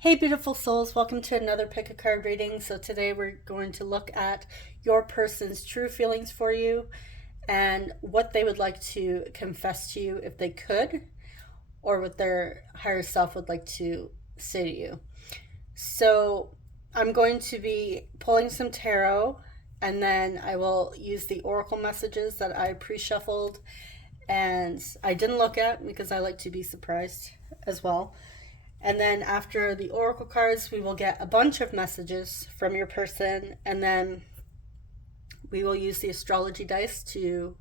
Hey beautiful souls, welcome to another pick a card reading. So today we're going to look at your person's true feelings for you and what they would like to confess to you if they could, or what their higher self would like to say to you. So I'm going to be pulling some tarot, and then I will use the oracle messages that I pre-shuffled and I didn't look at because I like to be surprised as well. And then after the oracle cards, we will get a bunch of messages from your person, and then we will use the astrology dice to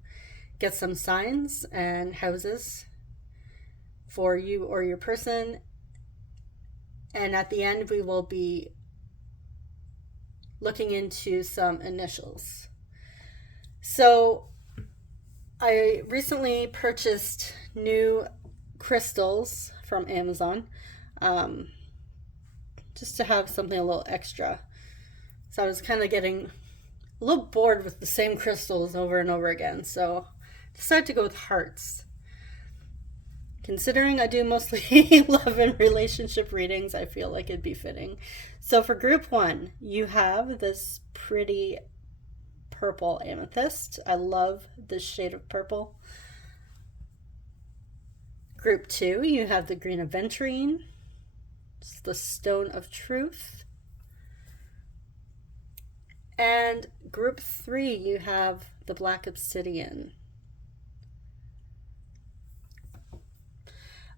get some signs and houses for you or your person. And at the end, we will be looking into some initials. So I recently purchased new crystals from Amazon, just to have something a little extra. So I was kind of getting a little bored with the same crystals over and over again, so I decided to go with hearts. Considering I do mostly love and relationship readings, I feel like it'd be fitting. So for group one, you have this pretty purple amethyst. I love this shade of purple. Group two, you have the green aventurine. It's the stone of truth. And group three, you have the black obsidian.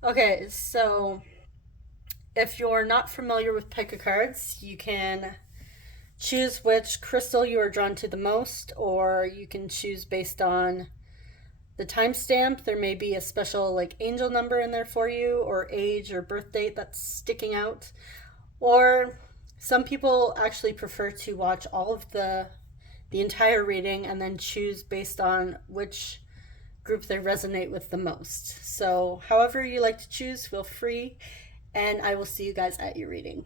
Okay, so if you're not familiar with pick-a-cards, you can choose which crystal you are drawn to the most, or you can choose based on the timestamp. There may be a special like angel number in there for you, or age or birth date that's sticking out. Or some people actually prefer to watch all of the entire reading and then choose based on which group they resonate with the most. So however you like to choose, feel free, and I will see you guys at your reading.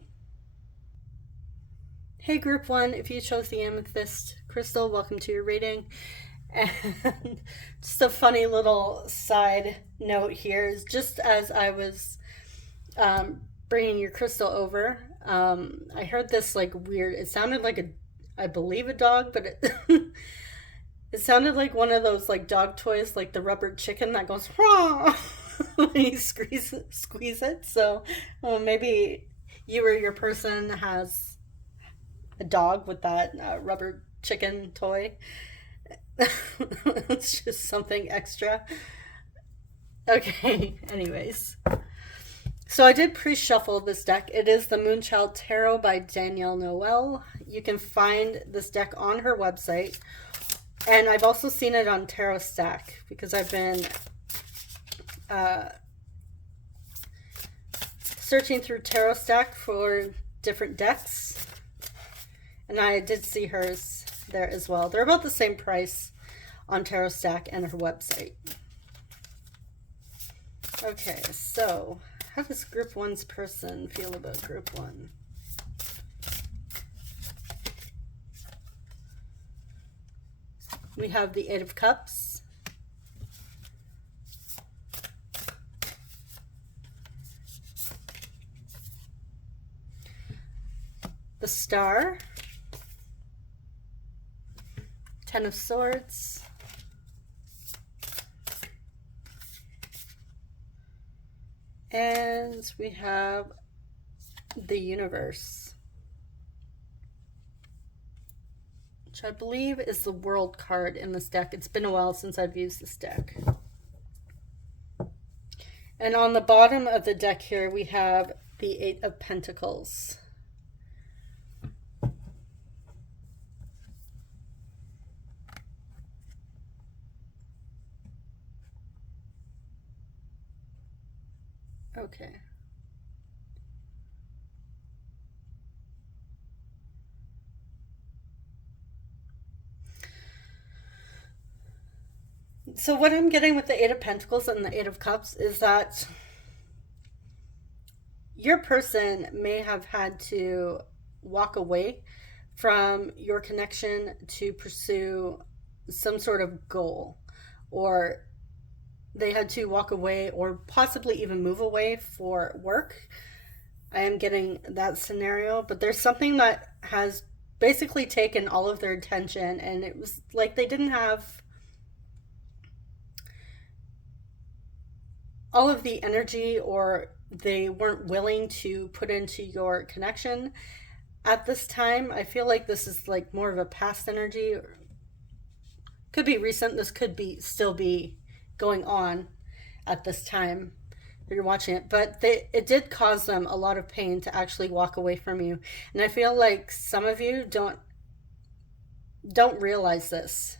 Hey group one, if you chose the amethyst crystal, welcome to your reading. And just a funny little side note here is, just as I was bringing your crystal over, I heard this like weird, it sounded like I believe a dog, but it sounded like one of those like dog toys, like the rubber chicken that goes when you squeeze it. So maybe you or your person has a dog with that rubber chicken toy. It's just something extra. Okay, anyways. So I did pre-shuffle this deck. It is the Moonchild Tarot by Danielle Noel. You can find this deck on her website. And I've also seen it on Tarot Stack because I've been searching through Tarot Stack for different decks. And I did see hers there as well. They're about the same price on Tarot Stack and her website. Okay, so how does group one's person feel about group one? We have the Eight of Cups, the Star, Ten of Swords, and we have the Universe, which I believe is the World card in this deck. It's been a while since I've used this deck. And on the bottom of the deck here, we have the Eight of Pentacles. Okay. So what I'm getting with the Eight of Pentacles and the Eight of Cups is that your person may have had to walk away from your connection to pursue some sort of goal, or they had to walk away or possibly even move away for work. I am getting that scenario, but there's something that has basically taken all of their attention, and it was like they didn't have all of the energy, or they weren't willing to put into your connection at this time. I feel like this is like more of a past energy, or could be recent. This could be still be going on at this time that you're watching it, but it did cause them a lot of pain to actually walk away from you. And I feel like some of you don't realize this.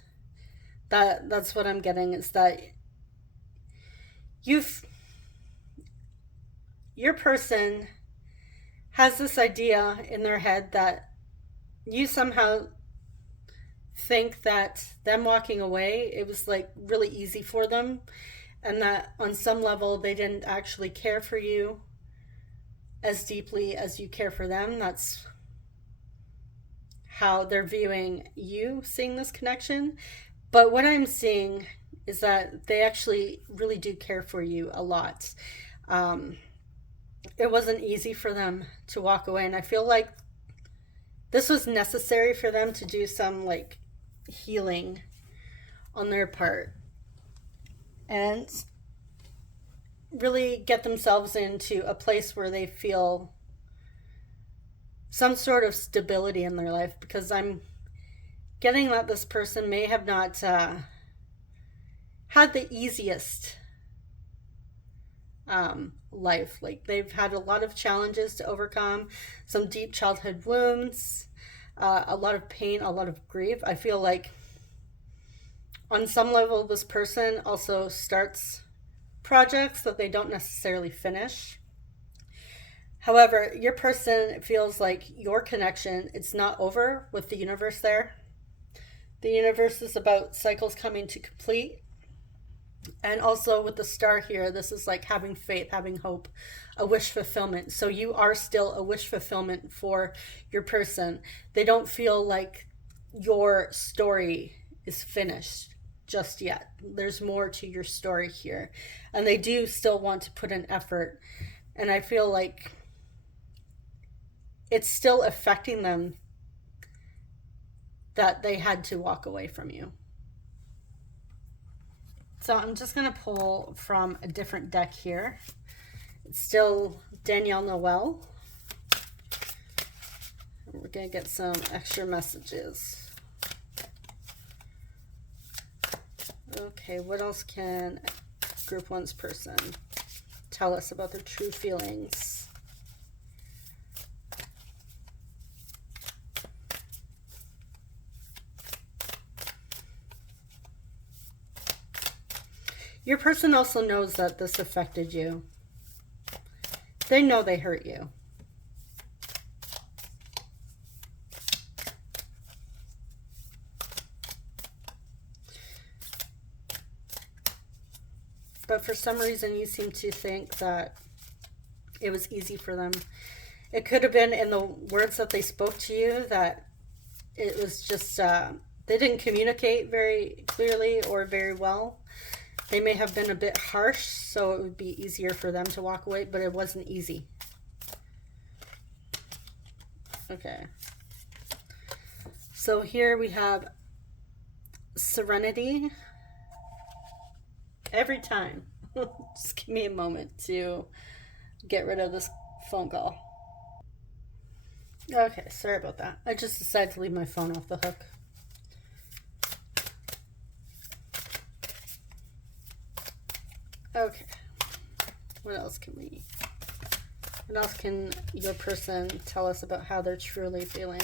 That's what I'm getting, is that your person has this idea in their head that you somehow think that them walking away, it was like really easy for them, and that on some level they didn't actually care for you as deeply as you care for them. That's how they're viewing you, seeing this connection. But what I'm seeing is that they actually really do care for you a lot. It wasn't easy for them to walk away, and I feel like this was necessary for them to do some like healing on their part and really get themselves into a place where they feel some sort of stability in their life, because I'm getting that this person may have not had the easiest life. Like they've had a lot of challenges to overcome, some deep childhood wounds, a lot of pain, a lot of grief. I feel like on some level this person also starts projects that they don't necessarily finish. However, your person feels like your connection, it's not over with the universe there. The universe is about cycles coming to complete. And also with the star here, this is like having faith, having hope, a wish fulfillment. So you are still a wish fulfillment for your person. They don't feel like your story is finished just yet. There's more to your story here. And they do still want to put in effort. And I feel like it's still affecting them that they had to walk away from you. So I'm just going to pull from a different deck here. It's still Danielle Noel. We're going to get some extra messages. Okay, what else can Group 1's person tell us about their true feelings? Your person also knows that this affected you. They know they hurt you. But for some reason you seem to think that it was easy for them. It could have been in the words that they spoke to you, that it was just, they didn't communicate very clearly or very well. They may have been a bit harsh, so it would be easier for them to walk away, but it wasn't easy. Okay. So here we have serenity. Every time. Just give me a moment to get rid of this phone call. Okay, sorry about that. I just decided to leave my phone off the hook. Okay, what else can your person tell us about how they're truly feeling?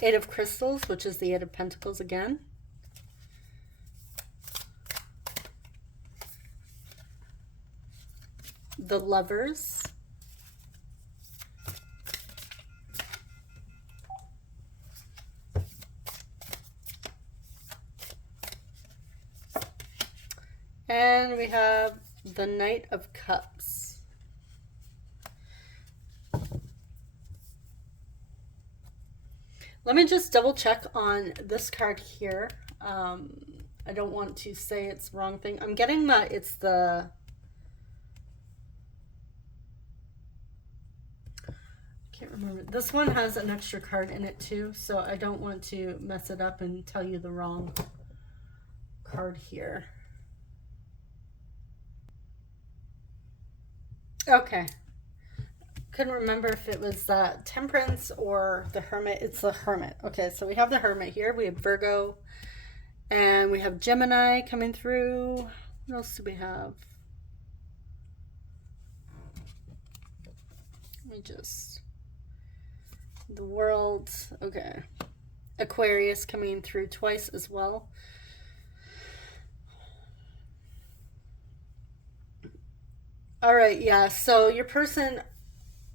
Eight of Crystals, which is the Eight of Pentacles again. The Lovers. And we have the Knight of Cups. Let me just double check on this card here. I don't want to say it's the wrong thing. I'm getting that it's the... Can't remember. This one has an extra card in it too, so I don't want to mess it up and tell you the wrong card here. Okay. Couldn't remember if it was Temperance or the Hermit. It's the Hermit. Okay, so we have the Hermit here. We have Virgo, and we have Gemini coming through. What else do we have? Let me just... The World. Okay. Aquarius coming through twice as well. All right, yeah. So your person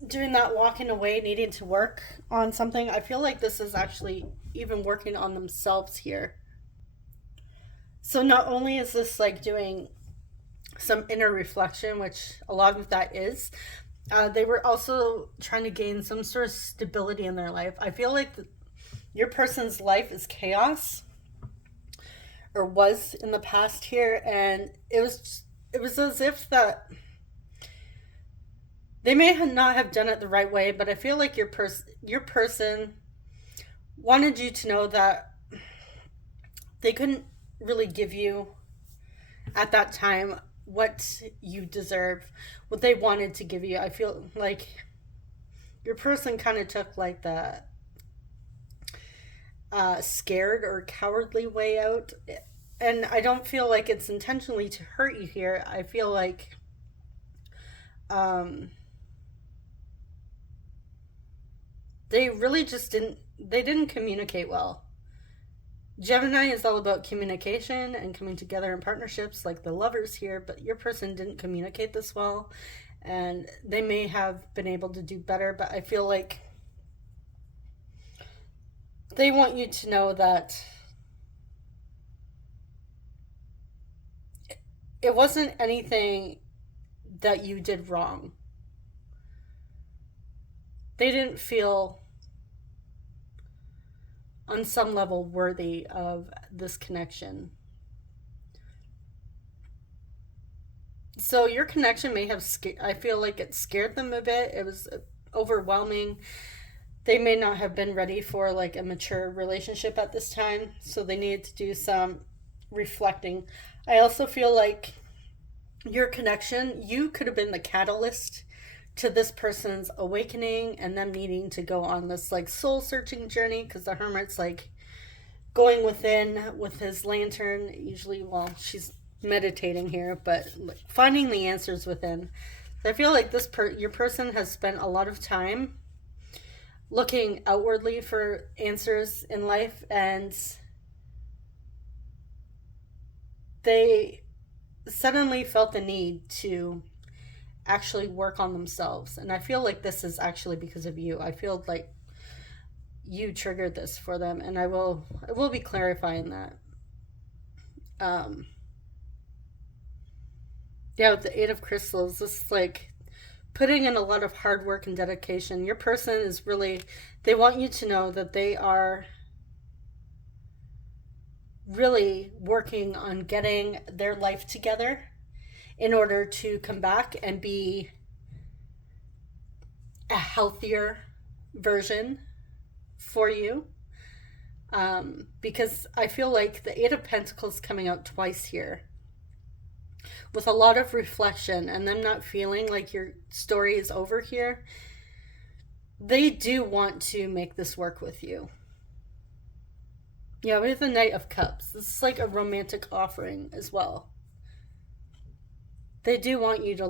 doing that walking away, needing to work on something, I feel like this is actually even working on themselves here. So not only is this like doing some inner reflection, which a lot of that is, they were also trying to gain some sort of stability in their life. I feel like your person's life is chaos, or was in the past here, and it was as if that they may not have done it the right way, but I feel like your person wanted you to know that they couldn't really give you at that time what you deserve, what they wanted to give you. I feel like your person kind of took like the scared or cowardly way out. And I don't feel like it's intentionally to hurt you here. I feel like they really just didn't communicate well. Gemini is all about communication and coming together in partnerships like the lovers here, but your person didn't communicate this well, and they may have been able to do better, but I feel like they want you to know that it wasn't anything that you did wrong. They didn't feel on some level worthy of this connection. So your connection may have I feel like it scared them a bit. It was overwhelming. They may not have been ready for like a mature relationship at this time, so they needed to do some reflecting. I also feel like your connection, you could have been the catalyst to this person's awakening and them needing to go on this like soul searching journey, because the Hermit's like going within with his lantern. Usually, well, she's meditating here, but like finding the answers within. I feel like your person has spent a lot of time looking outwardly for answers in life, and they suddenly felt the need to actually work on themselves. And I feel like this is actually because of you. I feel like you triggered this for them, and I will be clarifying that. Yeah, with the Eight of Crystals, this is like putting in a lot of hard work and dedication. Your person is really, they want you to know that they are really working on getting their life together in order to come back and be a healthier version for you. Because I feel like the Eight of Pentacles coming out twice here with a lot of reflection and them not feeling like your story is over here. They do want to make this work with you. Yeah, we have the Knight of Cups. This is like a romantic offering as well. They do want you to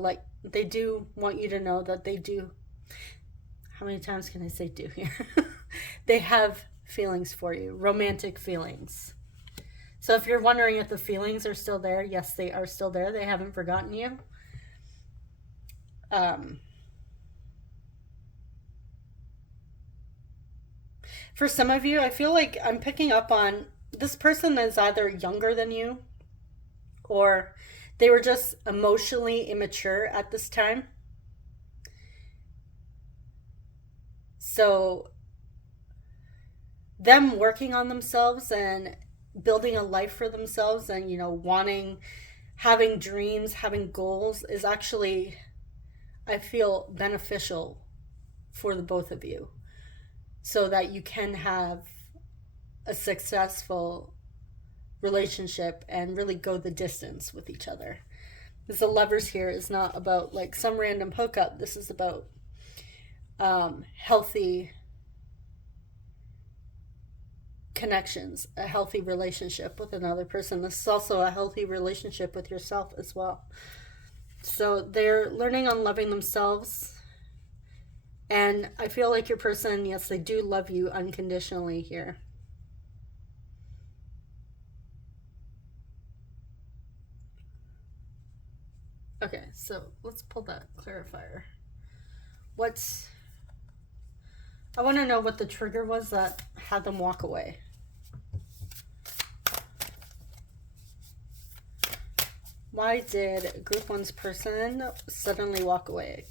know that they do. How many times can I say do here? They have feelings for you, romantic feelings. So if you're wondering if the feelings are still there, yes, they are still there. They haven't forgotten you. For some of you, I feel like I'm picking up on this person is either younger than you, or they were just emotionally immature at this time. So them working on themselves and building a life for themselves and, wanting, having dreams, having goals is actually, I feel, beneficial for the both of you so that you can have a successful relationship and really go the distance with each other. Because the lovers here is not about like some random hookup. This is about healthy connections, a healthy relationship with another person. This is also a healthy relationship with yourself as well. So they're learning on loving themselves. And I feel like your person, yes, they do love you unconditionally here. Okay, so let's pull that clarifier. I want to know what the trigger was that had them walk away. Why did group one's person suddenly walk away?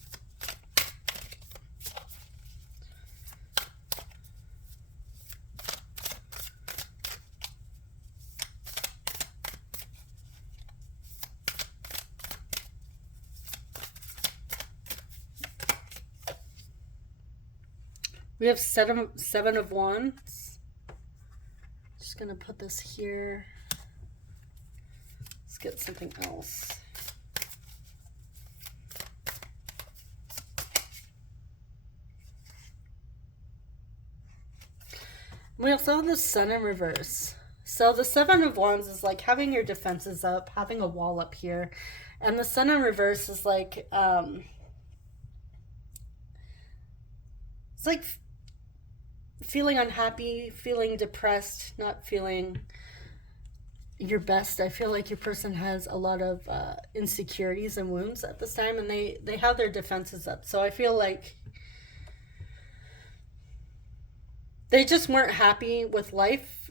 We have seven of wands. Just gonna put this here. Let's get something else. We also have the sun in reverse. So the seven of wands is like having your defenses up, having a wall up here. And the sun in reverse is like, it's like feeling unhappy, feeling depressed, not feeling your best. I feel like your person has a lot of insecurities and wounds at this time, and they have their defenses up. So I feel like they just weren't happy with life.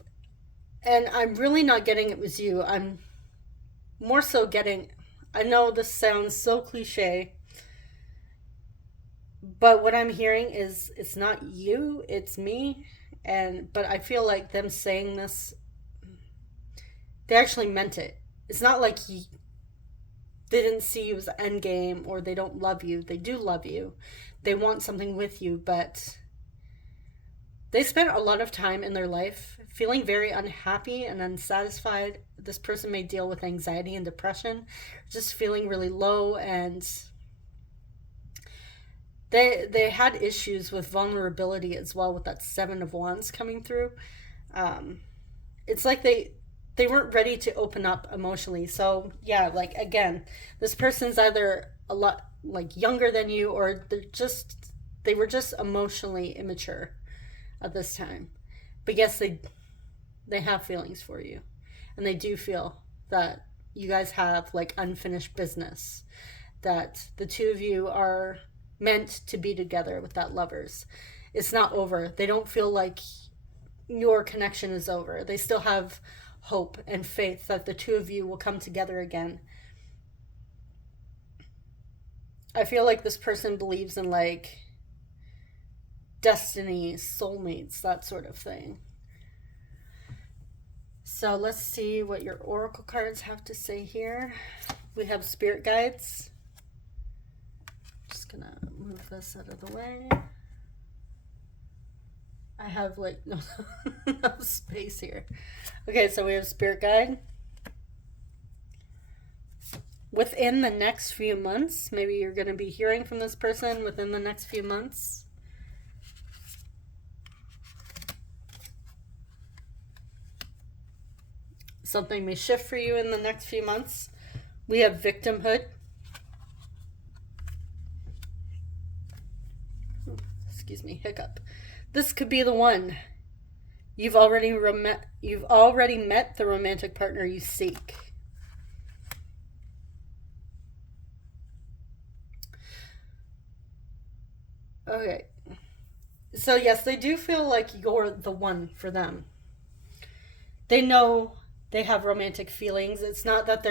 And I'm really not getting it was you. I'm more so getting, I know this sounds so cliche, but what I'm hearing is it's not you, it's me. But I feel like them saying this, they actually meant it. It's not like they didn't see you as the end game or they don't love you. They do love you. They want something with you, but they spent a lot of time in their life feeling very unhappy and unsatisfied. This person may deal with anxiety and depression, just feeling really low, and they had issues with vulnerability as well with that seven of wands coming through. It's like they weren't ready to open up emotionally. So yeah, like again, this person's either a lot like younger than you, or they were just emotionally immature at this time. But yes, they have feelings for you, and they do feel that you guys have like unfinished business, that the two of you are meant to be together with that lovers. It's not over. They don't feel like your connection is over. They still have hope and faith that the two of you will come together again. I feel like this person believes in like destiny, soulmates, that sort of thing. So let's see what your oracle cards have to say here. We have spirit guides. Just gonna move this out of the way. I have like no space here. Okay, so we have spirit guide. Within the next few months, maybe you're going to be hearing from this person within the next few months. Something may shift for you in the next few months. We have victimhood. Excuse me, hiccup. This could be the one. You've already met the romantic partner you seek. Okay. So yes, they do feel like you're the one for them. They know they have romantic feelings. It's not that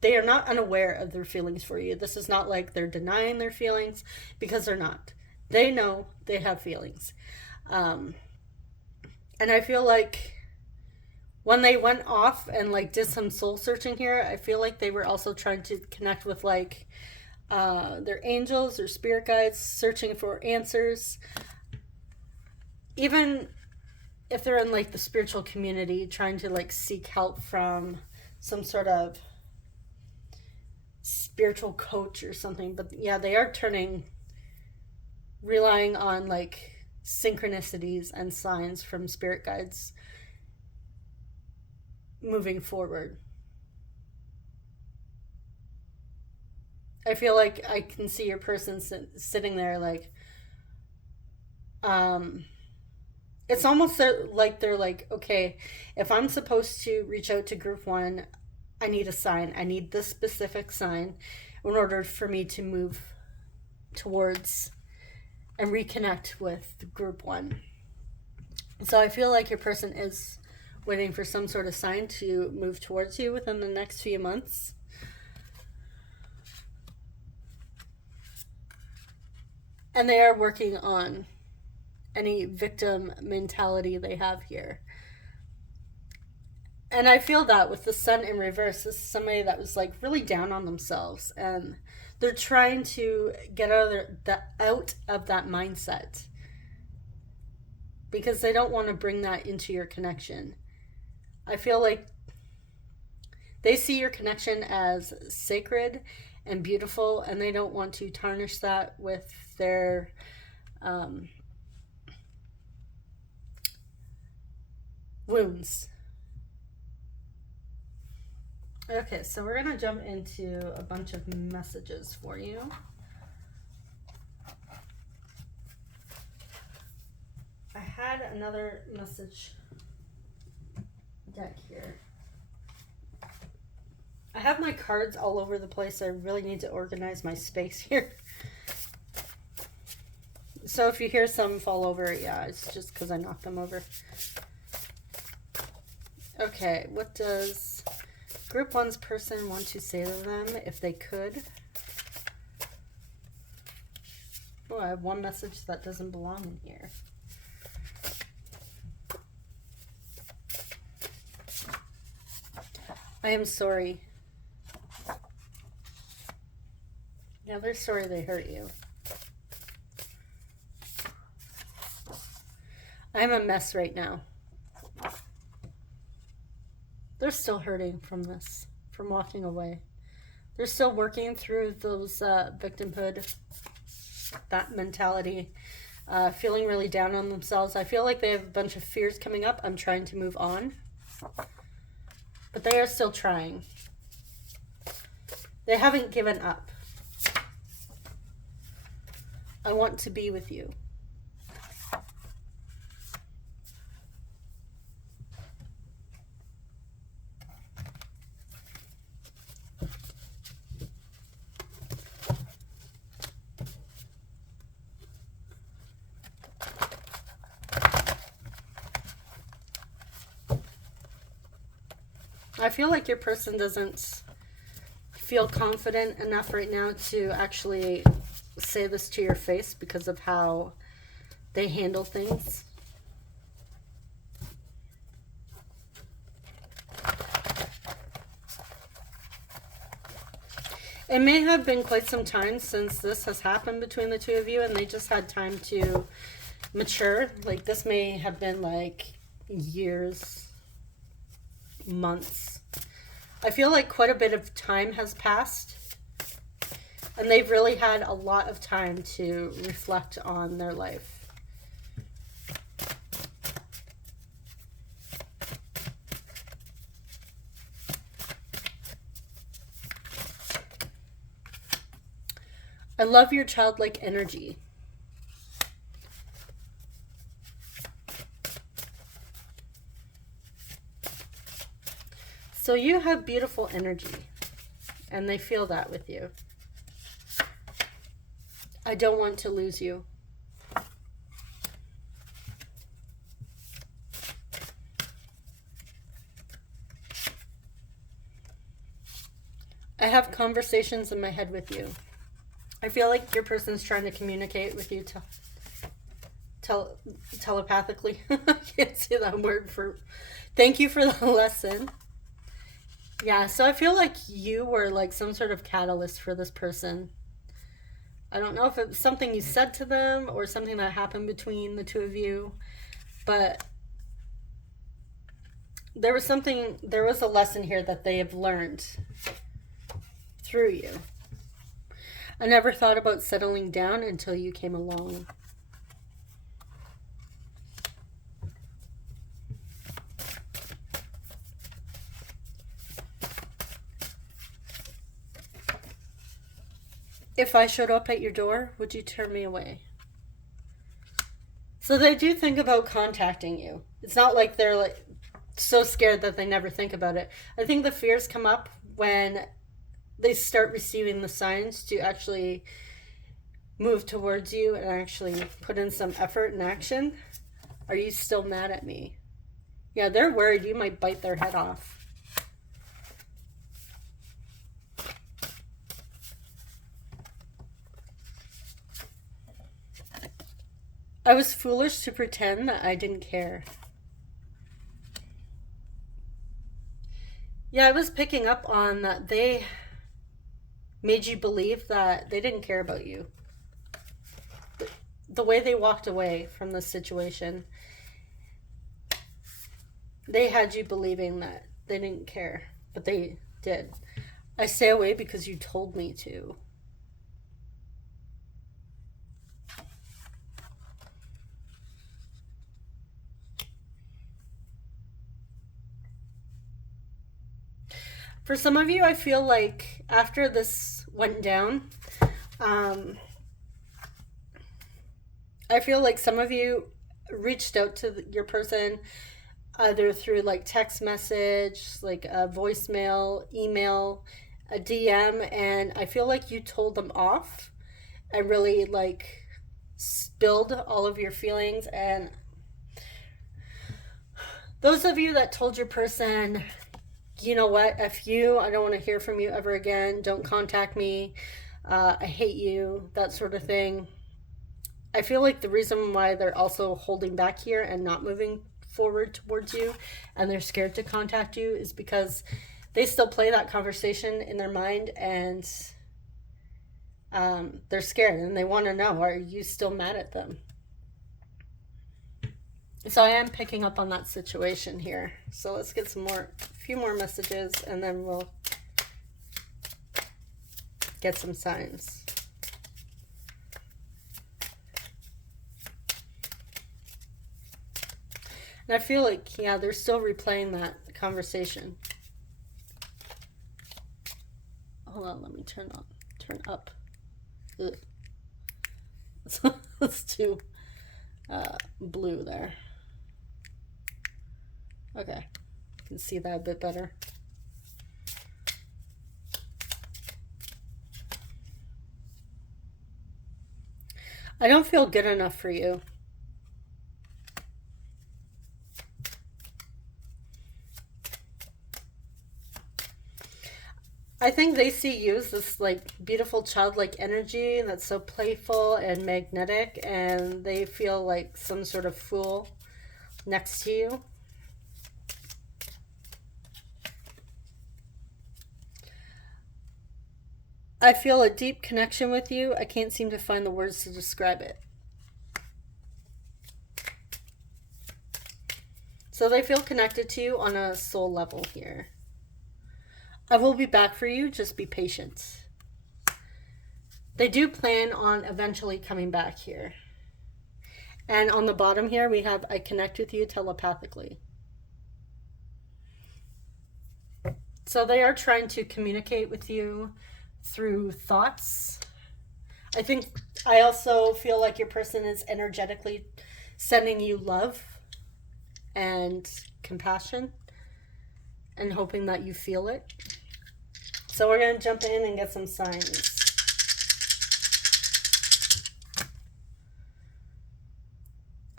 they are not unaware of their feelings for you. This is not like they're denying their feelings, because they're not. They know they have feelings. And I feel like when they went off and like did some soul searching here, I feel like they were also trying to connect with like their angels or spirit guides, searching for answers. Even if they're in like the spiritual community, trying to like seek help from some sort of spiritual coach or something. But yeah, they are relying on like synchronicities and signs from spirit guides moving forward. I feel like I can see your person sitting there like, it's almost like they're like, okay, if I'm supposed to reach out to group one, I need a sign. I need this specific sign in order for me to move towards and reconnect with group one. So I feel like your person is waiting for some sort of sign to move towards you within the next few months. And they are working on any victim mentality they have here. And I feel that with the sun in reverse, this is somebody that was like really down on themselves, and they're trying to get out of that mindset because they don't want to bring that into your connection. I feel like they see your connection as sacred and beautiful, and they don't want to tarnish that with their wounds. Okay, so we're going to jump into a bunch of messages for you. I had another message deck here. I have my cards all over the place. I really need to organize my space here. So if you hear some fall over, yeah, it's just because I knocked them over. Okay, what does Group 1's person want to say to them if they could? Oh, I have one message that doesn't belong in here. I am sorry. Yeah, they're sorry they hurt you. I'm a mess right now. They're still hurting from this, from walking away. They're still working through those victimhood, that mentality, feeling really down on themselves. I feel like they have a bunch of fears coming up. I'm trying to move on. But they are still trying. They haven't given up. I want to be with you. I feel like your person doesn't feel confident enough right now to actually say this to your face because of how they handle things. It may have been quite some time since this has happened between the two of you, and they just had time to mature. Like, this may have been like years, months. I feel like quite a bit of time has passed, and they've really had a lot of time to reflect on their life. I love your childlike energy. So you have beautiful energy, and they feel that with you. I don't want to lose you. I have conversations in my head with you. I feel like your person's trying to communicate with you telepathically. I can't say that word for. Thank you for the lesson. Yeah, so I feel like you were like some sort of catalyst for this person. I don't know if it's something you said to them or something that happened between the two of you, but there was a lesson here that they have learned through you. I never thought about settling down until you came along. If I showed up at your door, would you turn me away? So they do think about contacting you. It's not like they're like so scared that they never think about it. I think the fears come up when they start receiving the signs to actually move towards you and actually put in some effort and action. Are you still mad at me? Yeah, they're worried you might bite their head off. I was foolish to pretend that I didn't care. Yeah, I was picking up on that they made you believe that they didn't care about you. The way they walked away from the situation, they had you believing that they didn't care, but they did. I stay away because you told me to. For some of you, I feel like after this went down, I feel like some of you reached out to your person either through like text message, like a voicemail, email, a DM, and I feel like you told them off and really like spilled all of your feelings. And those of you that told your person, you know what, F you, I don't want to hear from you ever again, don't contact me, I hate you, that sort of thing. I feel like the reason why they're also holding back here and not moving forward towards you and they're scared to contact you is because they still play that conversation in their mind, and they're scared and they want to know, are you still mad at them? So I am picking up on that situation here. So let's get a few more messages, and then we'll get some signs. And I feel like, yeah, they're still replaying that conversation. Hold on, let me turn up. Ugh. Let's do blue there. Okay, you can see that a bit better. I don't feel good enough for you. I think they see you as this like beautiful childlike energy that's so playful and magnetic, and they feel like some sort of fool next to you. I feel a deep connection with you. I can't seem to find the words to describe it. So they feel connected to you on a soul level here. I will be back for you. Just be patient. They do plan on eventually coming back here. And on the bottom here, we have, I connect with you telepathically. So they are trying to communicate with you through thoughts. I also feel like your person is energetically sending you love and compassion and hoping that you feel it. So we're going to jump in and get some signs.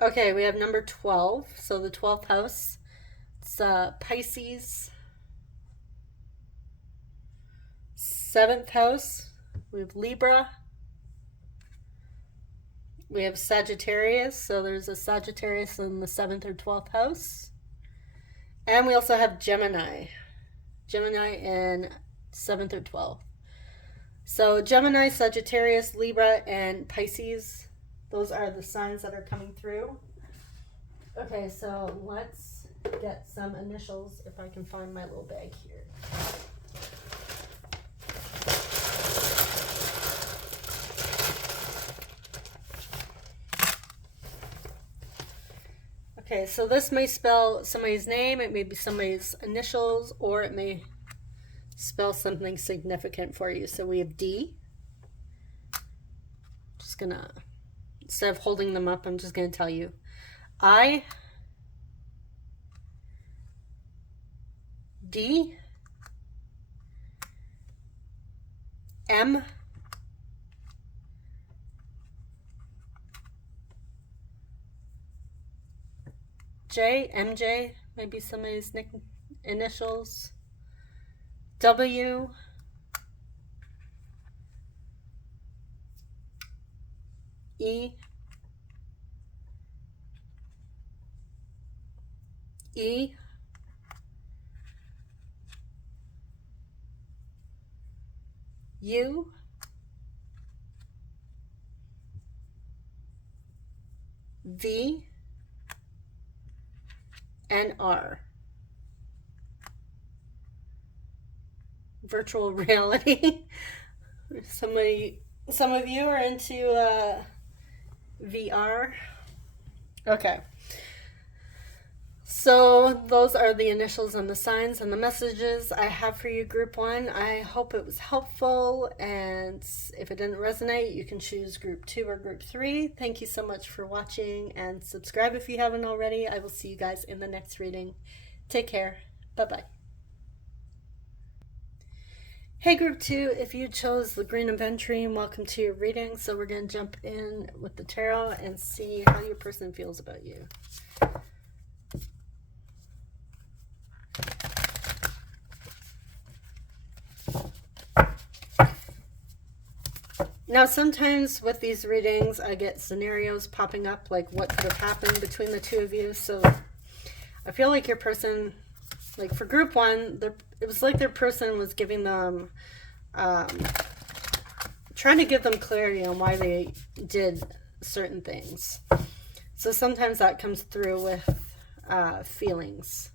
Okay, we have number 12. So the 12th house, it's Pisces. 7th house, we have Libra. We have Sagittarius, so there's a Sagittarius in the 7th or 12th house. And we also have Gemini. Gemini in 7th or 12th. So Gemini, Sagittarius, Libra, and Pisces. Those are the signs that are coming through. Okay, so let's get some initials if I can find my little bag here. Okay, so this may spell somebody's name, it may be somebody's initials, or it may spell something significant for you. So we have D. Just gonna, instead of holding them up, I'm just gonna tell you. I, D, M, J, MJ, maybe somebody's initials. W, E, E, U, V, and R. Virtual reality. Some of you are into VR. Okay. So those are the initials and the signs and the messages I have for you, Group 1. I hope it was helpful, and if it didn't resonate, you can choose Group 2 or Group 3. Thank you so much for watching, and subscribe if you haven't already. I will see you guys in the next reading. Take care. Bye-bye. Hey Group 2, if you chose the Green Aventurine, welcome to your reading. So we're going to jump in with the tarot and see how your person feels about you. Now sometimes with these readings I get scenarios popping up, like what could have happened between the two of you. So I feel like your person, like for Group 1, it was like their person was giving them, trying to give them clarity on why they did certain things. So sometimes that comes through with feelings.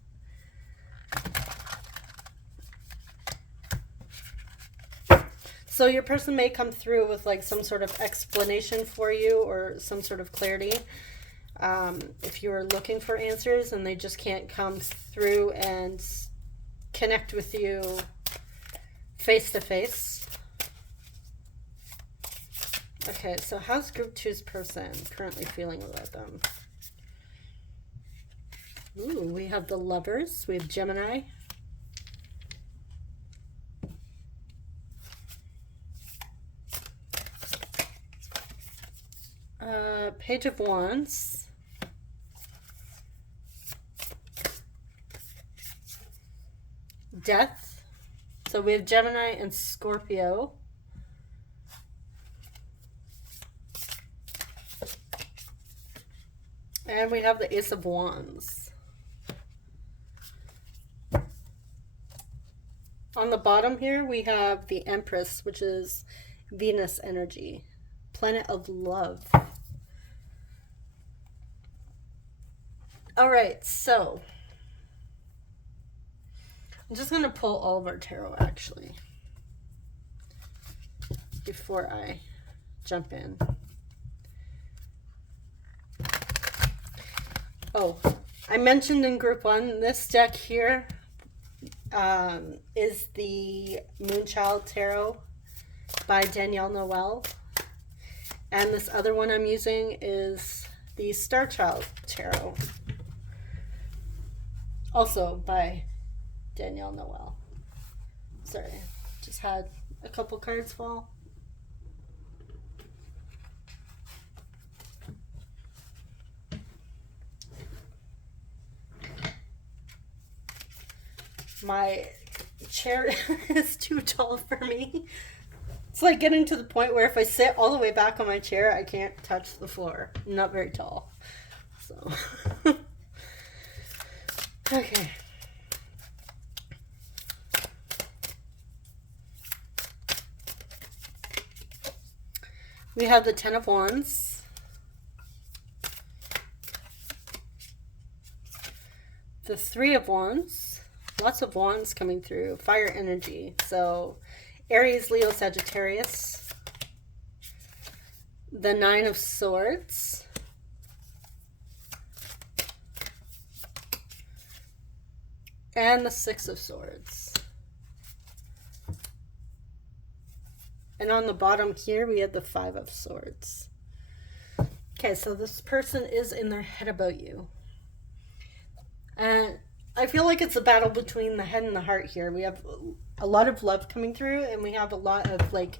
So your person may come through with like some sort of explanation for you or some sort of clarity. If you're looking for answers and they just can't come through and connect with you face to face. Okay, so how's Group 2's person currently feeling about them? Ooh, we have the Lovers, we have Gemini. Page of Wands. Death. So we have Gemini and Scorpio. And we have the Ace of Wands. On the bottom here, we have the Empress, which is Venus energy. Planet of love. All right, so I'm just going to pull all of our tarot, actually, before I jump in. Oh, I mentioned in Group 1, this deck here is the Moonchild Tarot by Danielle Noel. And this other one I'm using is the Starchild Tarot, also by Danielle Noel. Sorry, just had a couple cards fall. My chair is too tall for me. It's like getting to the point where if I sit all the way back on my chair, I can't touch the floor. I'm not very tall. So, okay. We have the Ten of Wands. The Three of Wands. Lots of wands coming through. Fire energy. So, Aries, Leo, Sagittarius. The Nine of Swords. And the Six of Swords. And on the bottom here, we have the Five of Swords. Okay, so this person is in their head about you. And I feel like it's a battle between the head and the heart here. We have a lot of love coming through, and we have a lot of like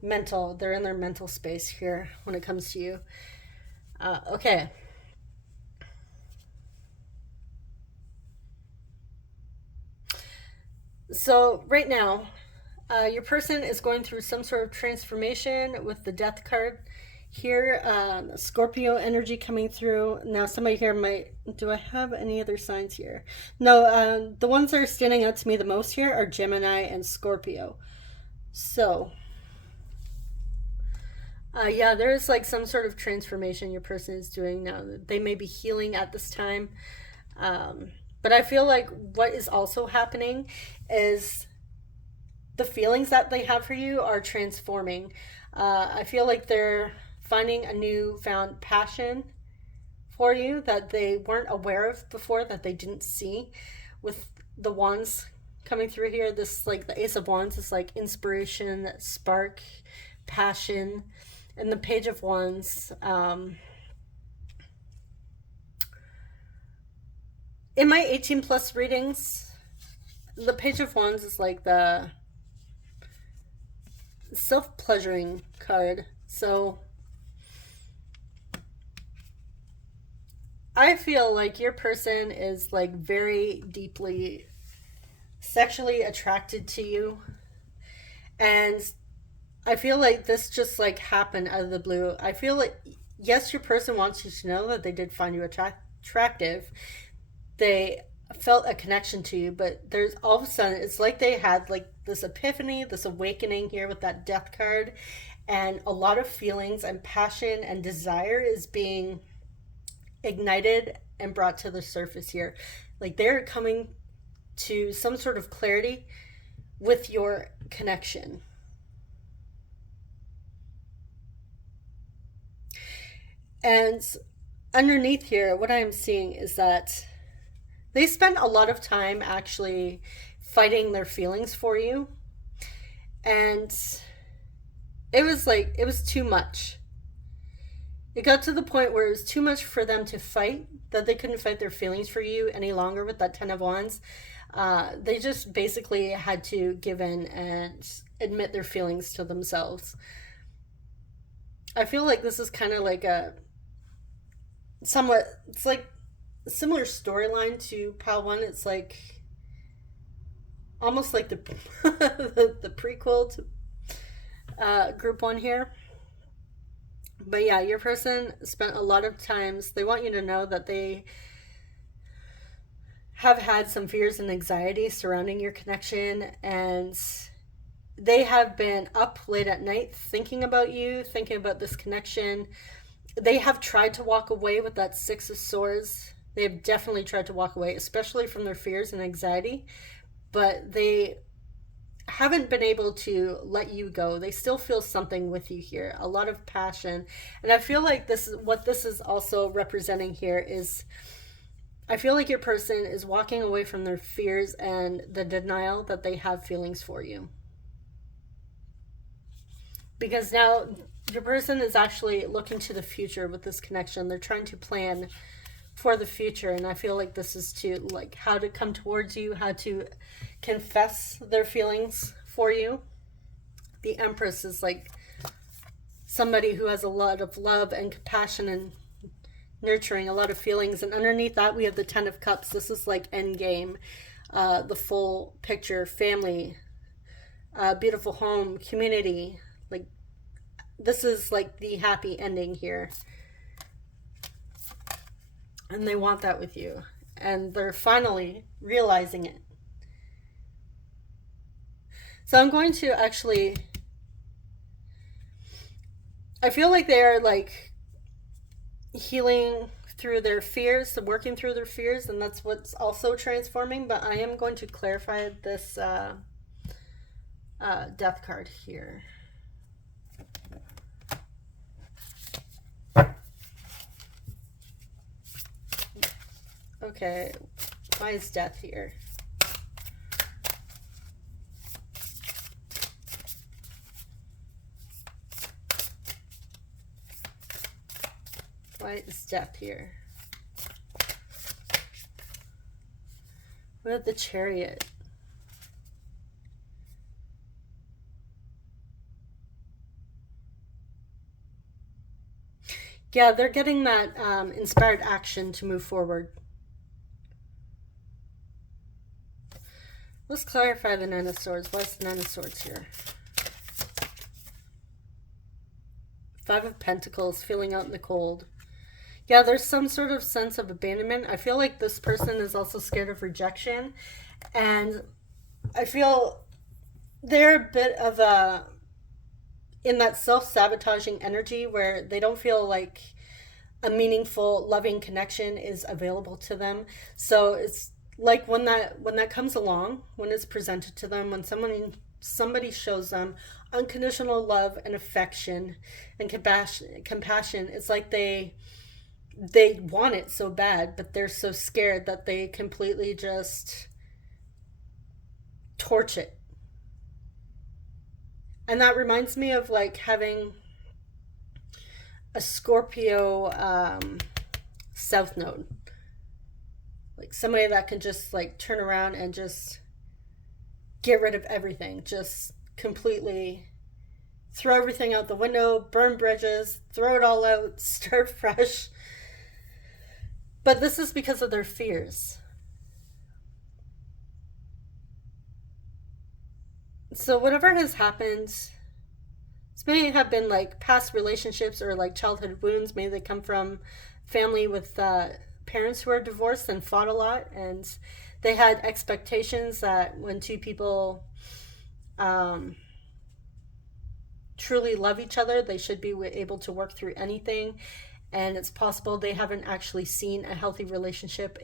mental, they're in their mental space here when it comes to you. Okay. So right now, your person is going through some sort of transformation with the Death card here. Scorpio energy coming through. Now somebody here might, do I have any other signs here? No, the ones that are standing out to me the most here are Gemini and Scorpio. So yeah, there's like some sort of transformation your person is doing now. They may be healing at this time. But I feel like what is also happening is the feelings that they have for you are transforming. I feel like they're finding a newfound passion for you that they weren't aware of before, that they didn't see. With the wands coming through here, this like the Ace of Wands is like inspiration, spark, passion. And the Page of Wands, in my 18 plus readings, the Page of Wands is like the self-pleasuring card. So I feel like your person is like very deeply sexually attracted to you. And I feel like this just like happened out of the blue. I feel like, yes, your person wants you to know that they did find you attractive. They felt a connection to you, but there's all of a sudden, it's like they had like this epiphany, this awakening here with that Death card, and a lot of feelings and passion and desire is being ignited and brought to the surface here. Like they're coming to some sort of clarity with your connection. And underneath here, what I'm seeing is that they spent a lot of time actually fighting their feelings for you. And it was like, it was too much. It got to the point where it was too much for them to fight, that they couldn't fight their feelings for you any longer with that Ten of Wands. They just basically had to give in and admit their feelings to themselves. I feel like this is kind of like a somewhat, it's like a similar storyline to Pile 1. It's like almost like the the prequel to Group 1 here. But yeah, your person spent a lot of times, they want you to know that they have had some fears and anxiety surrounding your connection, and they have been up late at night thinking about you, thinking about this connection. They have tried to walk away with that Six of Swords. They have definitely tried to walk away, especially from their fears and anxiety, but they haven't been able to let you go. They still feel something with you here, a lot of passion. And I feel like this is what this is also representing here is, I feel like your person is walking away from their fears and the denial that they have feelings for you. Because now your person is actually looking to the future with this connection. They're trying to plan for the future, and I feel like this is to like how to come towards you, how to confess their feelings for you. The Empress is like somebody who has a lot of love and compassion and nurturing, a lot of feelings. And underneath that we have the Ten of Cups. This is like end game, the full picture, family, beautiful home, community. Like, this is like the happy ending here. And they want that with you. And they're finally realizing it. So I'm going to actually, I feel like they're like healing through their fears, working through their fears, and that's what's also transforming. But I am going to clarify this death card here. Okay, why is death here? Why is death here? With the Chariot. Yeah, they're getting that inspired action to move forward. Let's clarify the Nine of Swords. What's the Nine of Swords here? Five of Pentacles, feeling out in the cold. Yeah, there's some sort of sense of abandonment. I feel like this person is also scared of rejection. And I feel they're a bit of a, in that self-sabotaging energy where they don't feel like a meaningful, loving connection is available to them. So it's like when that comes along, when it's presented to them, when somebody shows them unconditional love and affection and compassion, it's like they want it so bad, but they're so scared that they completely just torch it. And that reminds me of like having a Scorpio South Node. Like somebody that can just like turn around and just get rid of everything. Just completely throw everything out the window, burn bridges, throw it all out, start fresh. But this is because of their fears. So whatever has happened, this may have been like past relationships or like childhood wounds. Maybe they come from family with parents who are divorced and fought a lot, and they had expectations that when two people truly love each other, they should be able to work through anything. And it's possible they haven't actually seen a healthy relationship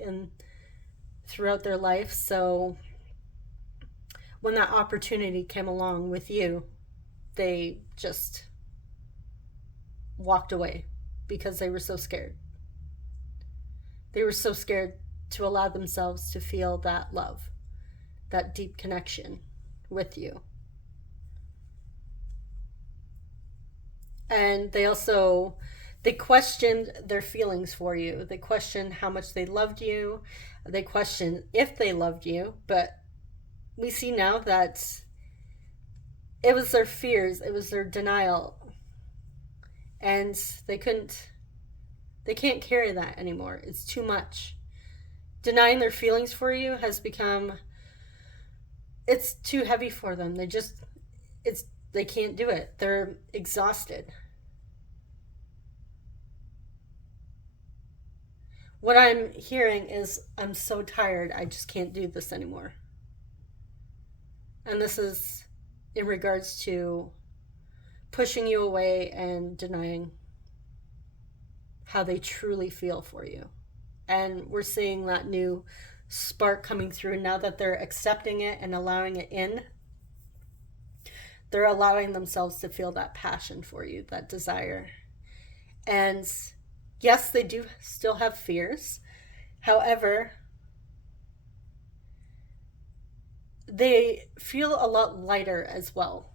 throughout their life. So when that opportunity came along with you, they just walked away because they were so scared. They were so scared to allow themselves to feel that love, that deep connection with you. And they questioned their feelings for you. They questioned how much they loved you. They questioned if they loved you. But we see now that it was their fears. It was their denial. And they can't carry that anymore. It's too much. Denying their feelings for you has become, it's too heavy for them. They can't do it. They're exhausted. What I'm hearing is, I'm so tired, I just can't do this anymore. And this is in regards to pushing you away and denying how they truly feel for you. And we're seeing that new spark coming through now that they're accepting it and allowing it in. They're allowing themselves to feel that passion for you, that desire. And yes, they do still have fears. However, they feel a lot lighter as well.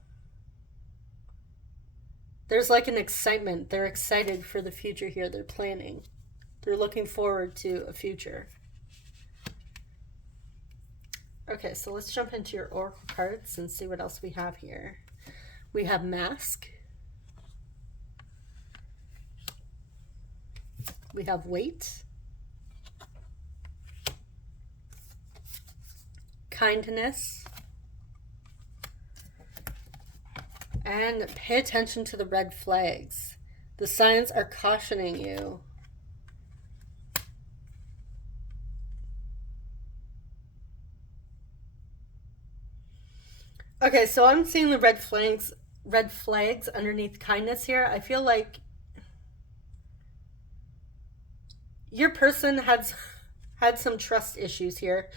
There's like an excitement. They're excited for the future here. They're planning. They're looking forward to a future. Okay, so let's jump into your oracle cards and see what else we have here. We have Mask. We have Weight. Kindness. And pay attention to the red flags. The signs are cautioning you. Okay, so I'm seeing the red flags underneath kindness here. I feel like your person had some trust issues here.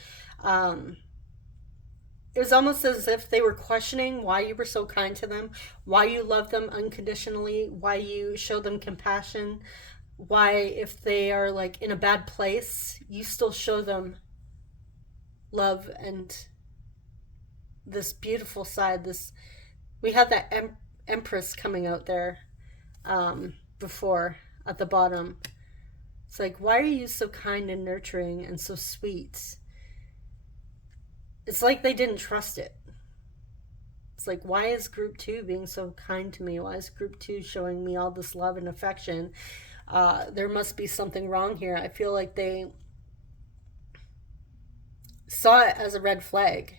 It was almost as if they were questioning why you were so kind to them, why you love them unconditionally, why you show them compassion, why if they are like in a bad place, you still show them love and this beautiful side. This, we had that Empress coming out there before at the bottom. It's like, why are you so kind and nurturing and so sweet? It's like they didn't trust it. It's like, why is group 2 being so kind to me? Why is group 2 showing me all this love and affection? There must be something wrong here. I feel like they saw it as a red flag,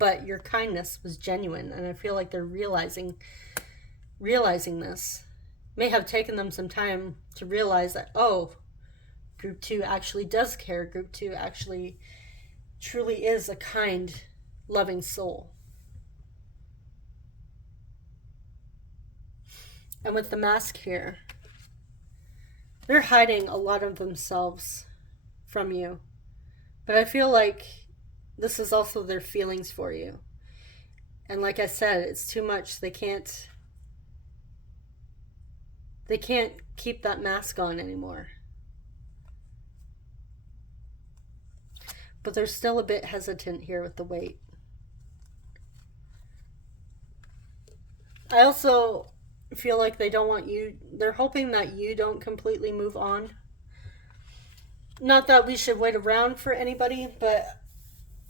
but your kindness was genuine, and I feel like they're realizing this. May have taken them some time to realize that, oh, group 2 actually does care. Group 2 actually truly is a kind, loving soul. And with the mask here, they're hiding a lot of themselves from you. But I feel like this is also their feelings for you. And like I said, it's too much. They can't keep that mask on anymore. But they're still a bit hesitant here with the weight. I also feel like they don't want you, they're hoping that you don't completely move on. Not that we should wait around for anybody, but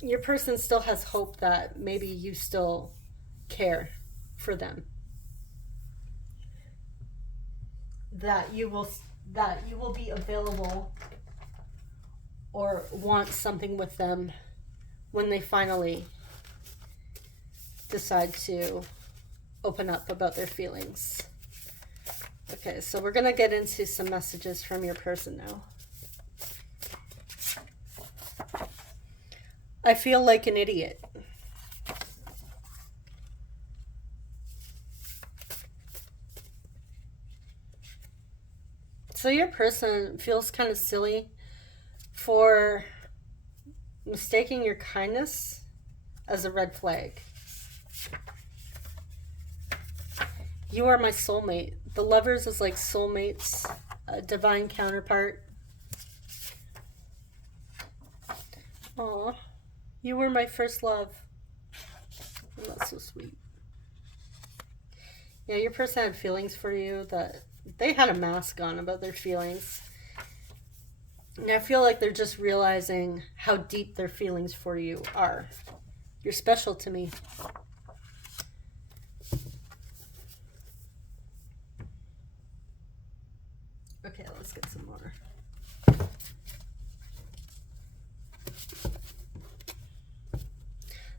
your person still has hope that maybe you still care for them. That you will be available or want something with them when they finally decide to open up about their feelings. Okay, so we're going to get into some messages from your person now. I feel like an idiot. So your person feels kind of silly for mistaking your kindness as a red flag. You are my soulmate. The Lovers is like soulmates, a divine counterpart. Aw, you were my first love. Oh, that's so sweet. Yeah, your person had feelings for you that they had a mask on about their feelings. And I feel like they're just realizing how deep their feelings for you are. You're special to me. Okay, let's get some more.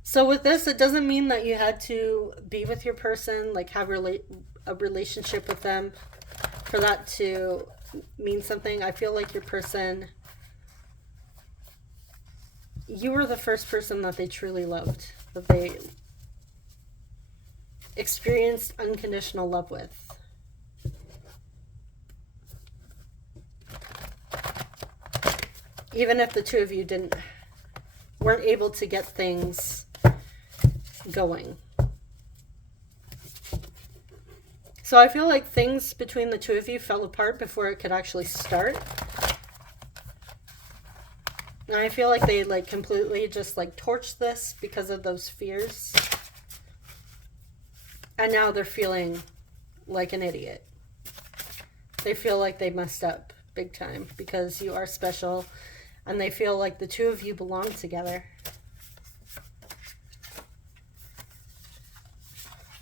So with this, it doesn't mean that you had to be with your person, like have a relationship with them for that to mean something. I feel like your person, you were the first person that they truly loved, that they experienced unconditional love with. Even if the two of you weren't able to get things going. So I feel like things between the two of you fell apart before it could actually start. And I feel like they completely just torched this because of those fears. And now they're feeling like an idiot. They feel like they messed up big time because you are special. And they feel like the two of you belong together.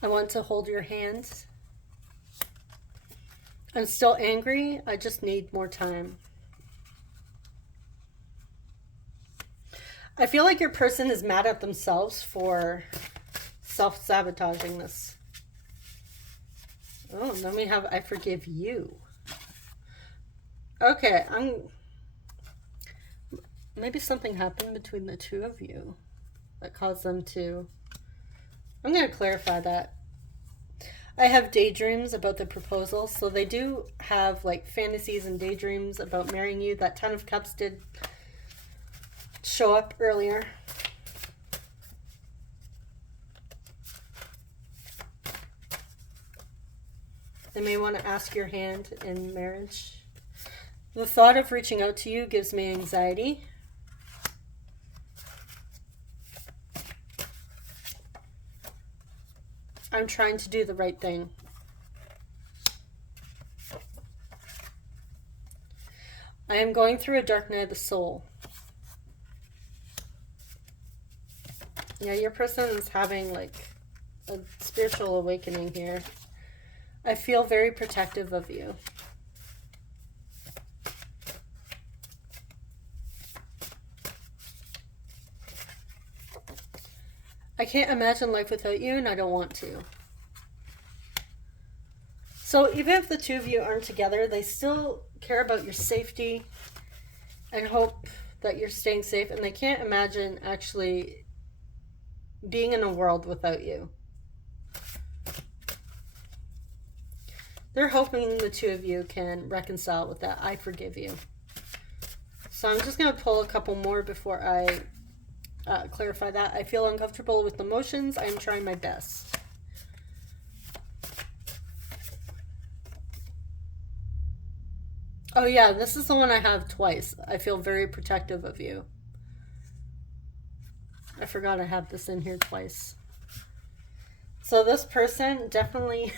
I want to hold your hand. I'm still angry. I just need more time. I feel like your person is mad at themselves for self-sabotaging this. Oh, and then we have I forgive you. Okay, maybe something happened between the two of you that caused them to... I'm going to clarify that. I have daydreams about the proposal, so they do have like fantasies and daydreams about marrying you. That Ten of Cups did show up earlier. They may want to ask your hand in marriage. The thought of reaching out to you gives me anxiety. I'm trying to do the right thing. I am going through a dark night of the soul. Yeah, your person is having like a spiritual awakening here. I feel very protective of you. I can't imagine life without you, and I don't want to. So even if the two of you aren't together, they still care about your safety and hope that you're staying safe, and they can't imagine actually being in a world without you. They're hoping the two of you can reconcile with that I forgive you. So I'm just going to pull a couple more before I clarify that. I feel uncomfortable with emotions. I am trying my best. Oh yeah, this is the one I have twice. I feel very protective of you. I forgot I have this in here twice. So this person definitely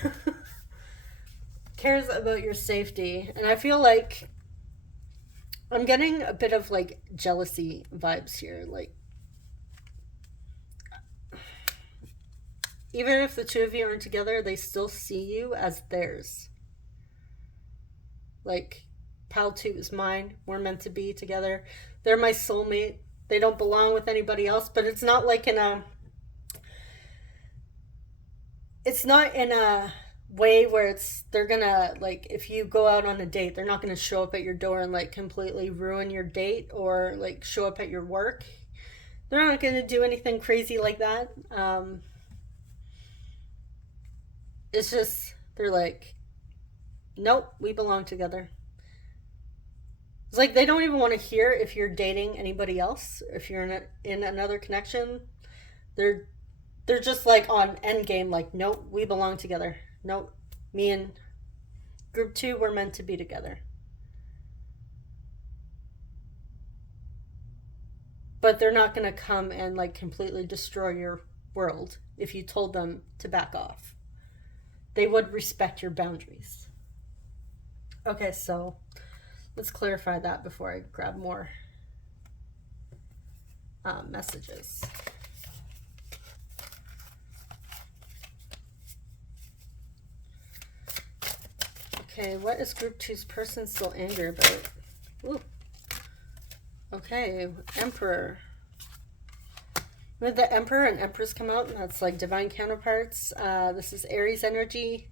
cares about your safety. And I feel like I'm getting a bit of like jealousy vibes here. Like, even if the two of you aren't together, they still see you as theirs. Like, pile 2 is mine. We're meant to be together. They're my soulmate. They don't belong with anybody else, but it's not like in a... It's not in a way where they're gonna, like, if you go out on a date, they're not gonna show up at your door and, like, completely ruin your date or, like, show up at your work. They're not gonna do anything crazy like that. It's just, they're like, nope, we belong together. It's like they don't even want to hear if you're dating anybody else, if you're in another connection. They're just like on end game, like, nope, we belong together. Nope, me and group 2, we're meant to be together. But they're not going to come and like completely destroy your world if you told them to back off. They would respect your boundaries. Okay, so let's clarify that before I grab more messages. Okay, what is group 2's person still angry about? Ooh. Okay, Emperor. With the Emperor and Empress come out, and that's like divine counterparts. This is Aries energy.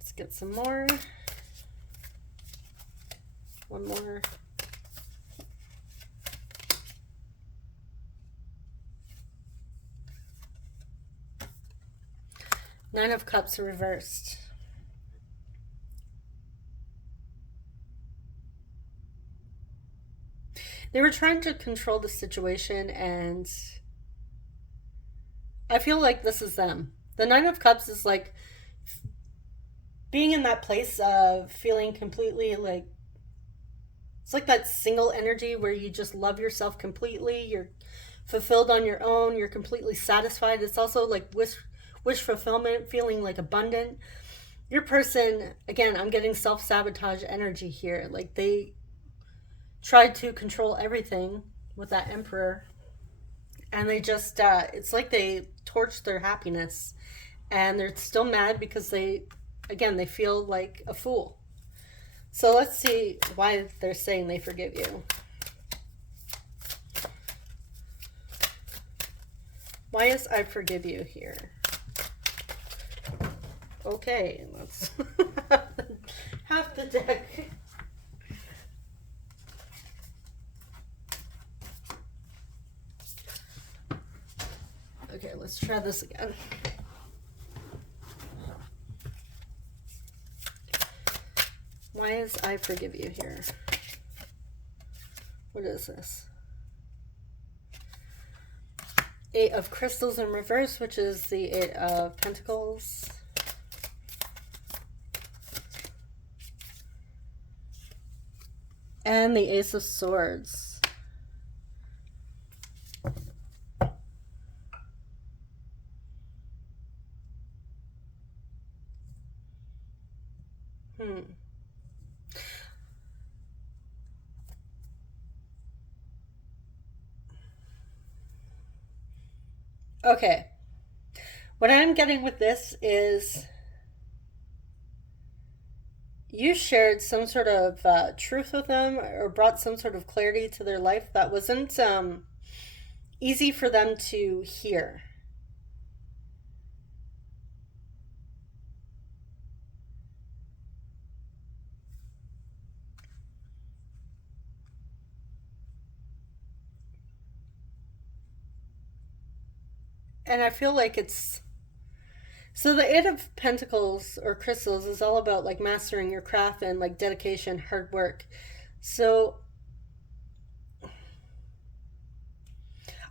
Let's get some more. One more. Nine of Cups reversed. They were trying to control the situation, and I feel like this is them. The Nine of Cups is like being in that place of feeling completely like, it's like that single energy where you just love yourself completely. You're fulfilled on your own. You're completely satisfied. It's also like wish fulfillment, feeling like abundant. Your person, again, I'm getting self-sabotage energy here. Like they tried to control everything with that Emperor, and they just it's like they torched their happiness, and they're still mad because they feel like a fool. So let's see why they're saying they forgive you. Why is I forgive you here? Okay, let's half the deck. Okay, let's try this again. Why is I forgive you here? What is this? Eight of Crystals in reverse, which is the Eight of Pentacles. And the Ace of Swords. Okay. What I'm getting with this is you shared some sort of truth with them or brought some sort of clarity to their life that wasn't easy for them to hear. And I feel like it's... So the Eight of Pentacles or Crystals is all about like mastering your craft and like dedication, hard work. So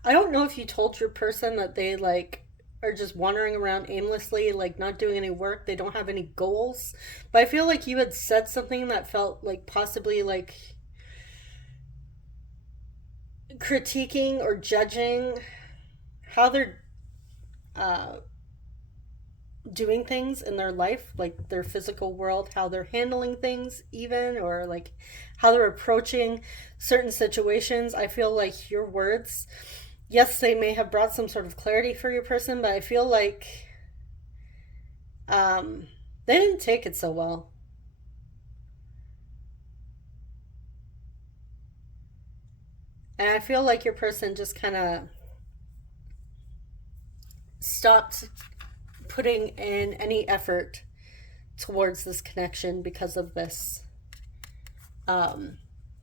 I don't know if you told your person that they like are just wandering around aimlessly, like not doing any work, they don't have any goals. But I feel like you had said something that felt like possibly like critiquing or judging how they're doing things in their life, like their physical world, how they're handling things, even, or like how they're approaching certain situations. I feel like your words, yes, they may have brought some sort of clarity for your person, but I feel like they didn't take it so well. And I feel like your person just kind of stopped putting in any effort towards this connection because of this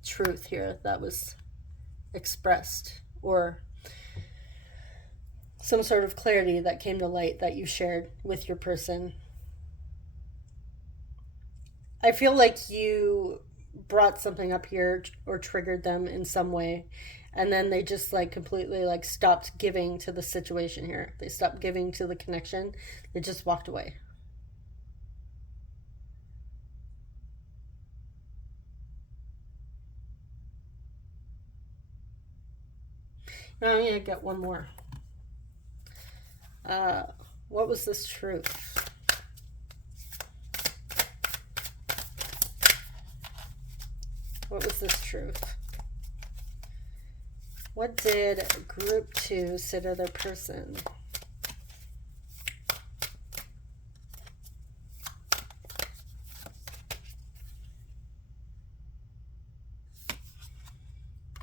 truth here that was expressed, or some sort of clarity that came to light that you shared with your person. I feel like you brought something up here or triggered them in some way, and then they just like completely like stopped giving to the situation here. They stopped giving to the connection. They just walked away. Now I'm gonna get one more. What was this truth? What was this truth? What did group 2 say to their person?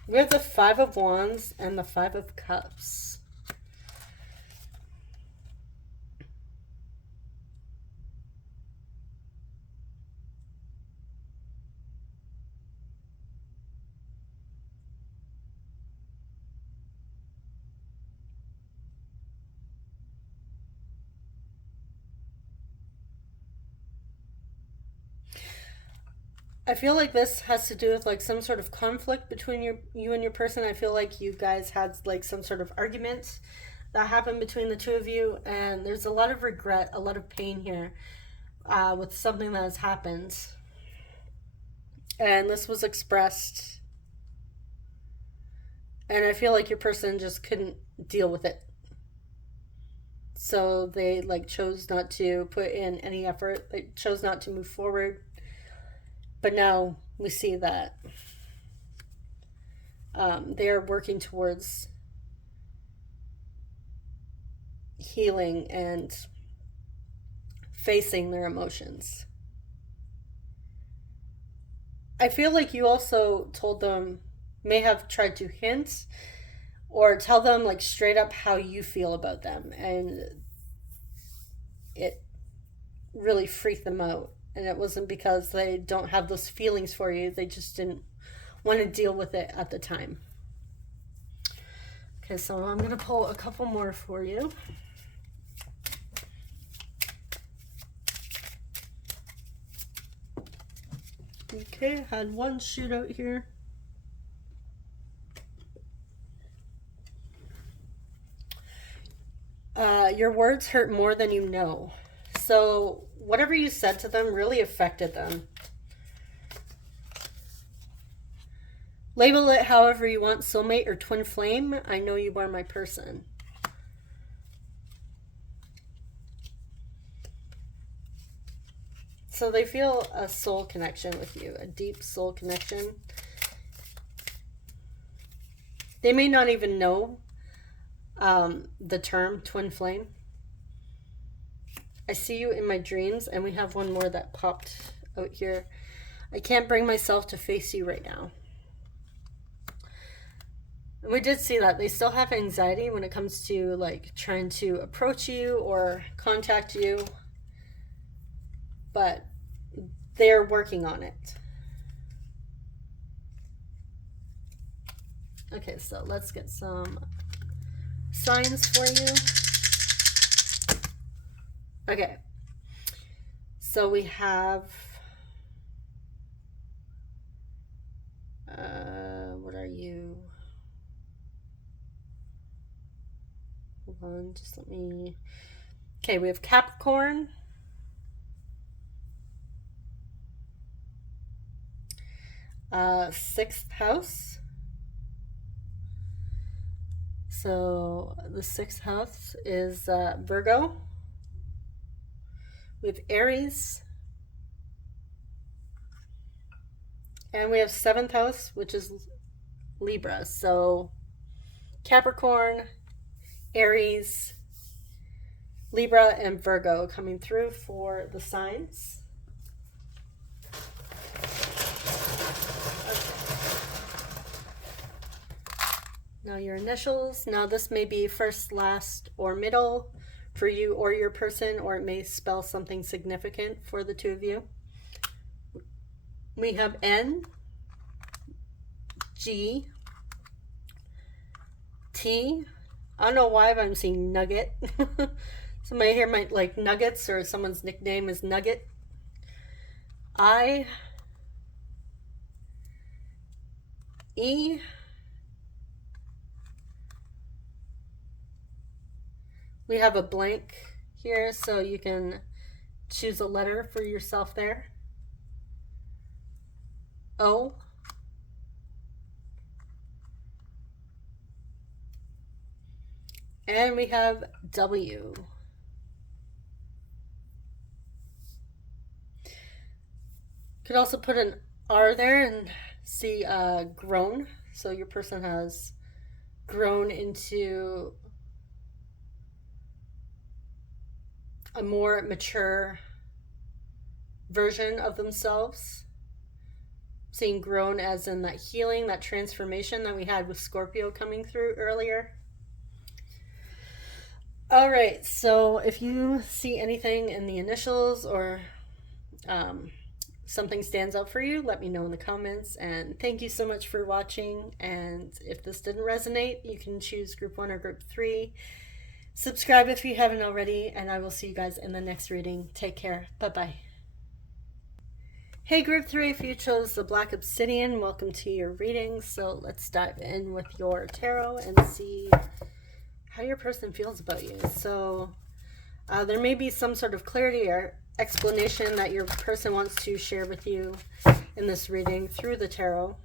We have the Five of Wands and the Five of Cups. I feel like this has to do with like some sort of conflict between you and your person. I feel like you guys had like some sort of argument that happened between the two of you, and there's a lot of regret, a lot of pain here with something that has happened. And this was expressed, and I feel like your person just couldn't deal with it. So they like chose not to put in any effort. They chose not to move forward. But now we see that they are working towards healing and facing their emotions. I feel like you also told them, may have tried to hint or tell them like straight up how you feel about them, and it really freak them out. And it wasn't because they don't have those feelings for you, they just didn't want to deal with it at the time. Okay, so I'm going to pull a couple more for you. Okay, I had one shootout here. Your words hurt more than you know. So whatever you said to them really affected them. Label it however you want, soulmate or twin flame. I know you are my person. So they feel a soul connection with you, a deep soul connection. They may not even know the term twin flame. I see you in my dreams, and we have one more that popped out here. I can't bring myself to face you right now. And we did see that they still have anxiety when it comes to like trying to approach you or contact you, but they're working on it. Okay, so let's get some signs for you. Okay, so we have what are you? Hold on, just let me. Okay, we have Capricorn, sixth house. So the sixth house is Virgo. We have Aries. And we have seventh house, which is Libra. So Capricorn, Aries, Libra, and Virgo coming through for the signs. Now your initials. Now this may be first, last, or middle for you or your person, or it may spell something significant for the two of you. We have N, G, T. I don't know why, but I'm seeing Nugget. Somebody here might like Nuggets, or someone's nickname is Nugget. I, E, we have a blank here, so you can choose a letter for yourself there. O, and we have W. Could also put an R there and see grown. So your person has grown into a more mature version of themselves. Seeing grown as in that healing, that transformation that we had with Scorpio coming through earlier. All right, so if you see anything in the initials or something stands out for you, let me know in the comments. And thank you so much for watching. And if this didn't resonate, you can choose group 1 or group 3. Subscribe if you haven't already, and I will see you guys in the next reading. Take care. Bye-bye. Hey group 3, if you chose the Black Obsidian, welcome to your reading. So let's dive in with your tarot and see how your person feels about you. So there may be some sort of clarity or explanation that your person wants to share with you in this reading through the tarot.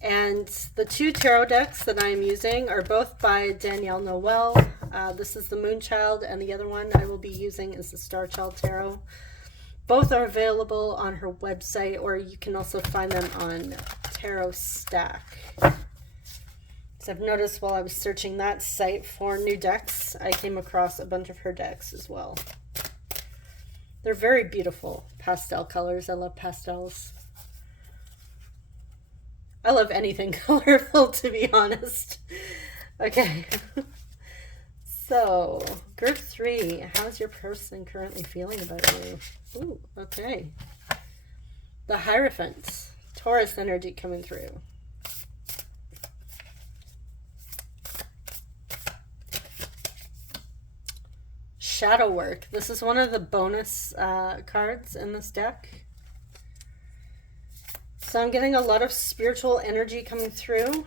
And the two tarot decks that I am using are both by Danielle Noel. This is the Moonchild, and the other one I will be using is the Starchild Tarot. Both are available on her website, or you can also find them on Tarot Stack. So I've noticed while I was searching that site for new decks, I came across a bunch of her decks as well. They're very beautiful pastel colors. I love pastels. I love anything colorful, to be honest. Okay. So, group 3, how's your person currently feeling about you? Ooh, okay. The Hierophant, Taurus energy coming through. Shadow Work. This is one of the bonus cards in this deck. So I'm getting a lot of spiritual energy coming through.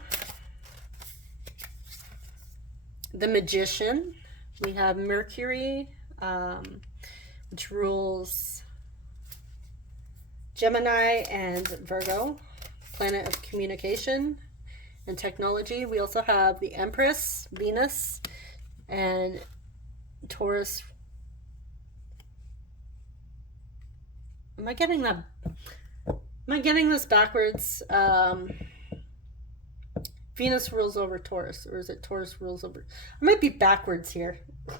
The Magician. We have Mercury, which rules Gemini and Virgo, planet of communication and technology. We also have the Empress, Venus, and Taurus. Am I getting that? Am I getting this backwards? Venus rules over Taurus, or is it Taurus rules over? I might be backwards here.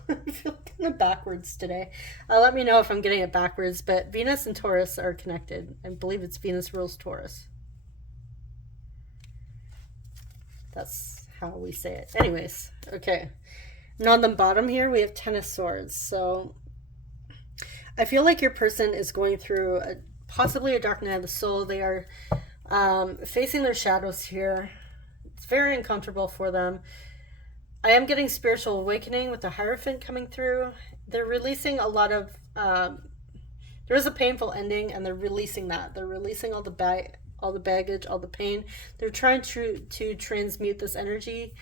I feel kind of backwards today. Let me know if I'm getting it backwards, but Venus and Taurus are connected. I believe it's Venus rules Taurus. That's how we say it. Anyways, okay. And on the bottom here, we have Ten of Swords. So I feel like your person is going through possibly a dark night of the soul. They are facing their shadows here. It's very uncomfortable for them. I am getting spiritual awakening with the Hierophant coming through. They're releasing a lot of... there is a painful ending, and they're releasing that. They're releasing all the baggage, all the pain. They're trying to transmute this energy,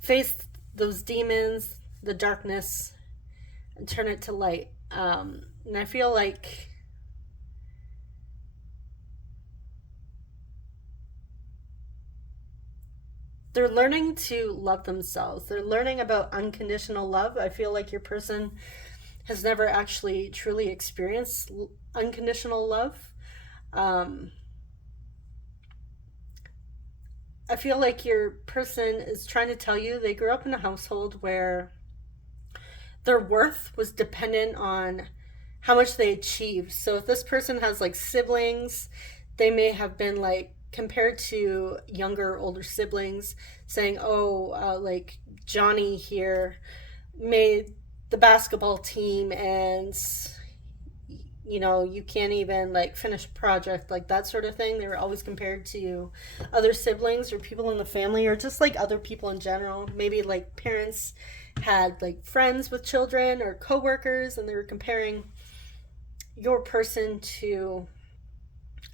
face those demons, the darkness, and turn it to light. And I feel like they're learning to love themselves. They're learning about unconditional love. I feel like your person has never actually truly experienced unconditional love. I feel like your person is trying to tell you they grew up in a household where their worth was dependent on how much they achieved. So if this person has like siblings, they may have been like compared to younger, older siblings, saying, oh, like Johnny here made the basketball team, and you know, you can't even like finish a project, like that sort of thing. They were always compared to other siblings or people in the family, or just like other people in general. Maybe like parents had like friends with children or co-workers, and they were comparing your person to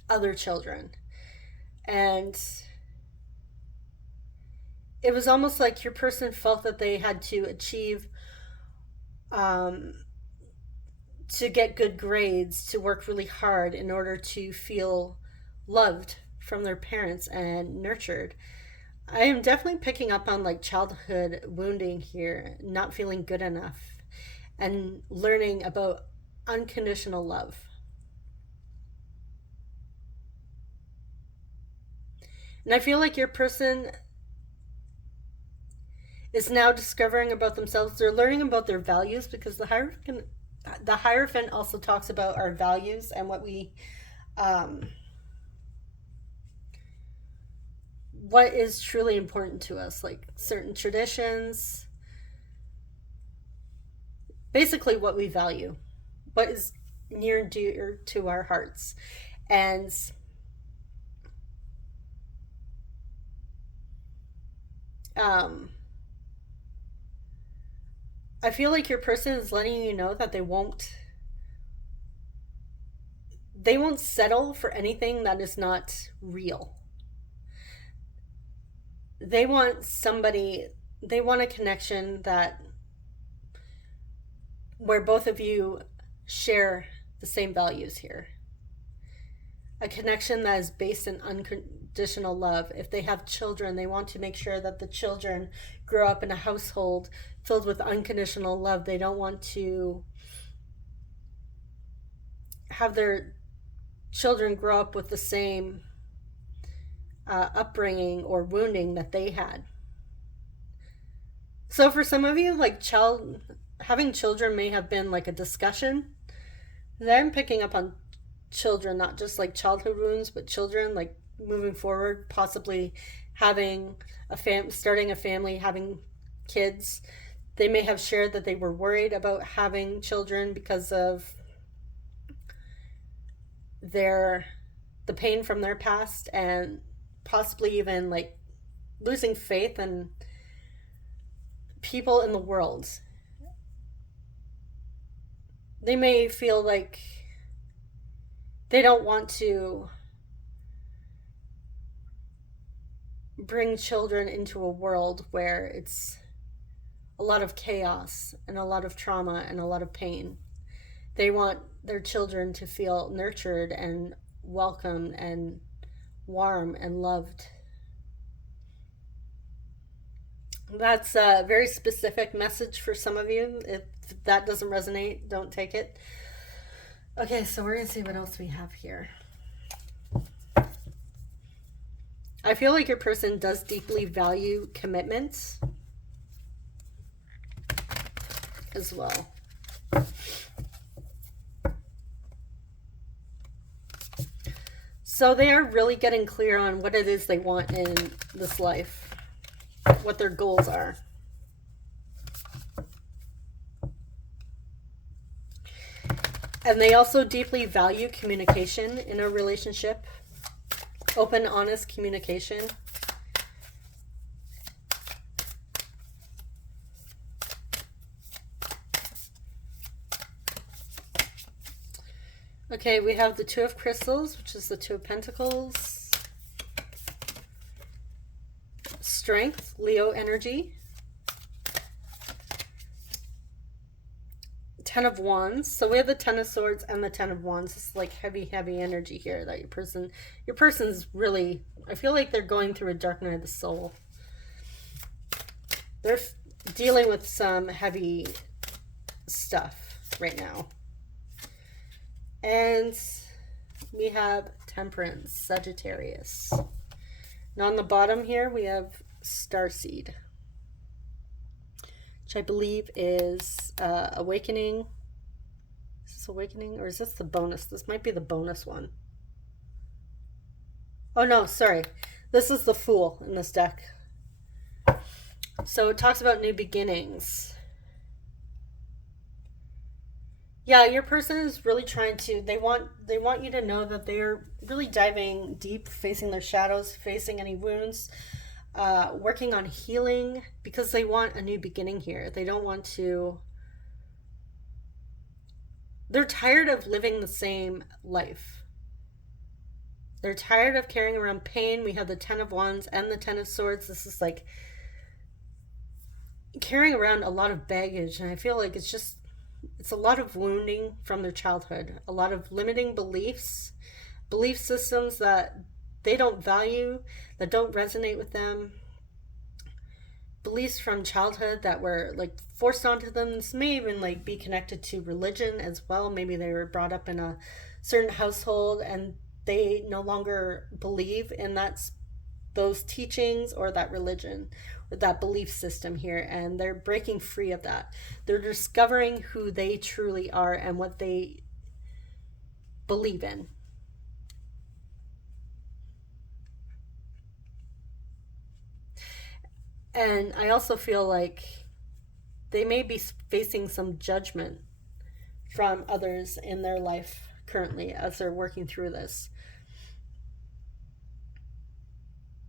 other children. And it was almost like your person felt that they had to achieve to get good grades, to work really hard in order to feel loved from their parents and nurtured. I am definitely picking up on like childhood wounding here, not feeling good enough, and learning about unconditional love. And I feel like your person is now discovering about themselves. They're learning about their values, because the Hierophant also talks about our values and what we what is truly important to us, like certain traditions, basically what we value, what is near and dear to our hearts. And I feel like your person is letting you know that they won't settle for anything that is not real. They want somebody, they want a connection that where both of you share the same values here. A connection that is based in unconditional love. If they have children, they want to make sure that the children grow up in a household filled with unconditional love. They don't want to have their children grow up with the same upbringing or wounding that they had. So for some of you, like having children may have been like a discussion. I'm picking up on children, not just like childhood wounds, but children like moving forward, possibly having starting a family, having kids. They may have shared that they were worried about having children because of the pain from their past, and possibly even like losing faith in people in the world. They may feel like they don't want to bring children into a world where it's a lot of chaos and a lot of trauma and a lot of pain. They want their children to feel nurtured and welcome and warm and loved. That's a very specific message for some of you. If that doesn't resonate, don't take it. Okay, so we're going to see what else we have here. I feel like your person does deeply value commitment as well. So they are really getting clear on what it is they want in this life, what their goals are. And they also deeply value communication in a relationship. Open, honest communication. Okay, we have the Two of Crystals, which is the Two of Pentacles. Strength, Leo energy. Ten of Wands. So we have the Ten of Swords and the Ten of Wands. It's like heavy energy here that your person's really, I feel like they're going through a dark night of the soul. They're dealing with some heavy stuff right now. And we have Temperance, Sagittarius. And on the bottom here, we have Starseed, which I believe is Awakening. Is this Awakening, or is this the bonus? This might be the bonus one. Oh no, sorry. This is the Fool in this deck. So it talks about new beginnings. Yeah, your person is really trying to, they want you to know that they're really diving deep, facing their shadows, facing any wounds, working on healing, because they want a new beginning here. They don't want to, they're tired of living the same life. They're tired of carrying around pain. We have the Ten of Wands and the Ten of Swords. This is like carrying around a lot of baggage, and I feel like it's a lot of wounding from their childhood, a lot of limiting beliefs, belief systems that they don't value, that don't resonate with them, beliefs from childhood that were like forced onto them. This may even like be connected to religion as well. Maybe they were brought up in a certain household and they no longer believe in those teachings or that religion, that belief system here, and they're breaking free of that. They're discovering who they truly are and what they believe in. And I also feel like they may be facing some judgment from others in their life currently as they're working through this.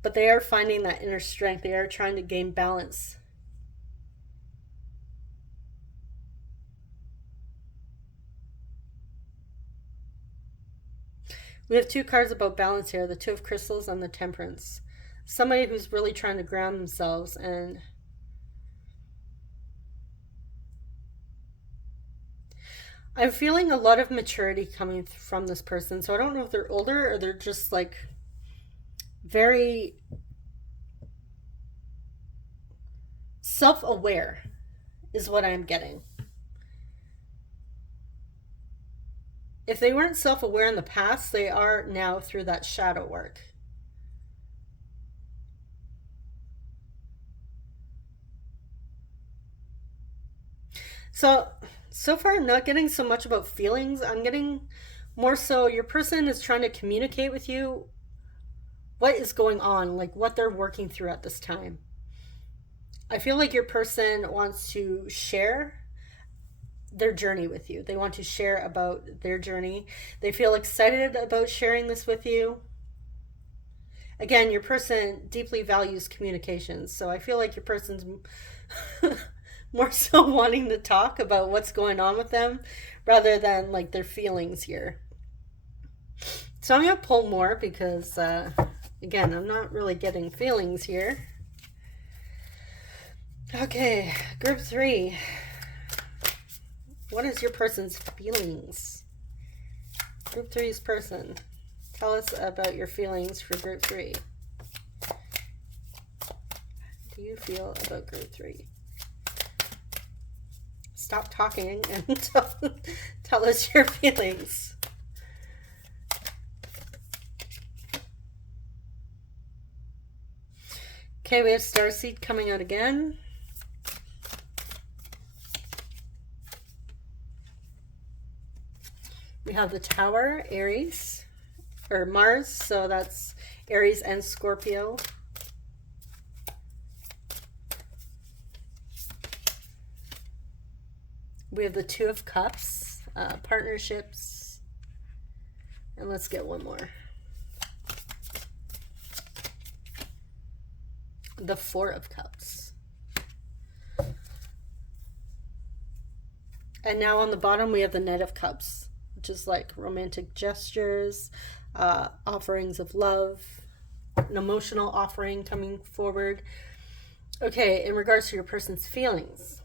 But they are finding that inner strength. They are trying to gain balance. We have two cards about balance here, the Two of Crystals and the Temperance. Somebody who's really trying to ground themselves, and I'm feeling a lot of maturity coming from this person. So I don't know if they're older or they're just like very self-aware is what I'm getting. If they weren't self-aware in the past, they are now through that shadow work. So far I'm not getting so much about feelings. I'm getting more so your person is trying to communicate with you what is going on, like what they're working through at this time. I feel like your person wants to share their journey with you. They want to share about their journey. They feel excited about sharing this with you. Again, your person deeply values communications, so I feel like your person's more so wanting to talk about what's going on with them rather than like their feelings here. So I'm going to pull more because, again, I'm not really getting feelings here. Okay, group 3. What is your person's feelings? Group 3's person. Tell us about your feelings for group 3. How do you feel about group 3? Stop talking and tell us your feelings. Okay, we have Starseed coming out again. We have the Tower, Aries, or Mars, so that's Aries and Scorpio. We have the Two of Cups, partnerships, and let's get one more. The Four of Cups. And now on the bottom we have the Knight of Cups, which is like romantic gestures, offerings of love, an emotional offering coming forward. Okay, in regards to your person's feelings,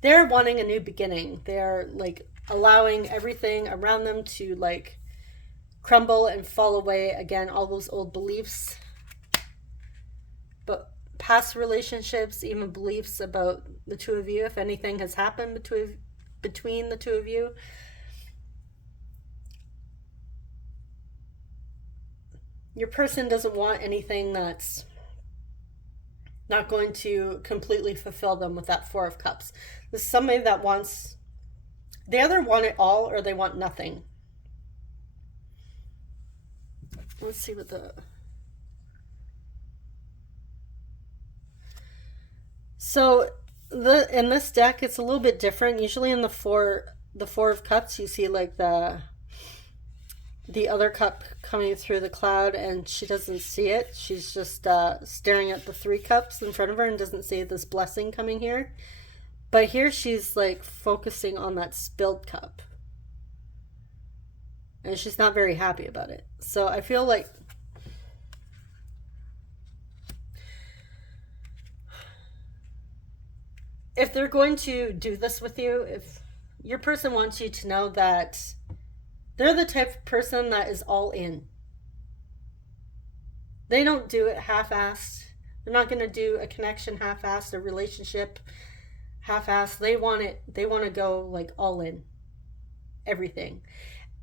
they're wanting a new beginning. They're like allowing everything around them to like crumble and fall away. Again, all those old beliefs, but past relationships, even beliefs about the two of you, if anything has happened between the two of you. Your person doesn't want anything that's not going to completely fulfill them with that Four of Cups. This is somebody that wants, they either want it all or they want nothing. Let's see what the... So in this deck, it's a little bit different. Usually in the four of Cups, you see like the other cup coming through the cloud, and she doesn't see it. She's just staring at the 3 cups in front of her and doesn't see this blessing coming here. But here she's like focusing on that spilled cup, and she's not very happy about it. So I feel like if they're going to do this with you, if your person wants you to know that they're the type of person that is all in. They don't do it half-assed. They're not going to do a connection half-assed, a relationship half-assed. They want it. They want to go like all in. Everything.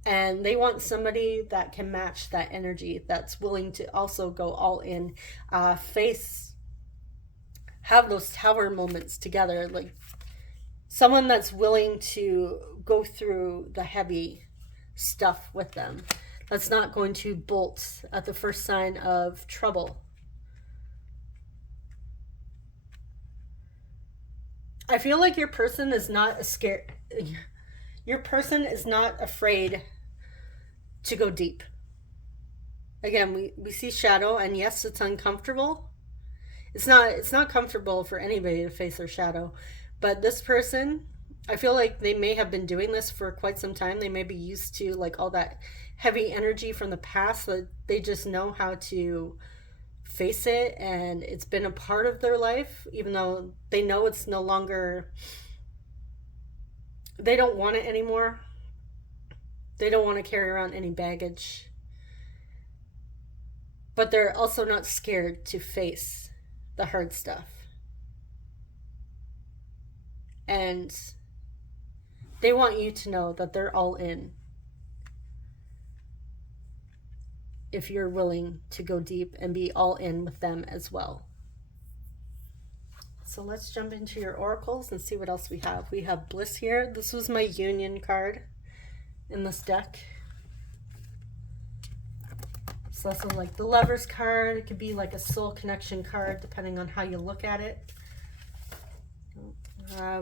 And they want somebody that can match that energy, that's willing to also go all in, have those tower moments together, like someone that's willing to go through the heavy stuff with them, that's not going to bolt at the first sign of trouble. I feel like your person is not your person is not afraid to go deep. Again, we see shadow, and yes, it's uncomfortable. It's not comfortable for anybody to face their shadow. But this person, I feel like they may have been doing this for quite some time. They may be used to like all that heavy energy from the past, that they just know how to face it, and it's been a part of their life, even though they know it's no longer, they don't want it anymore. They don't want to carry around any baggage. But they're also not scared to face the hard stuff. And they want you to know that they're all in if you're willing to go deep and be all in with them as well. So let's jump into your oracles and see what else we have. We have Bliss here. This was my Union card in this deck. It's also like the Lover's card. It could be like a soul connection card, depending on how you look at it.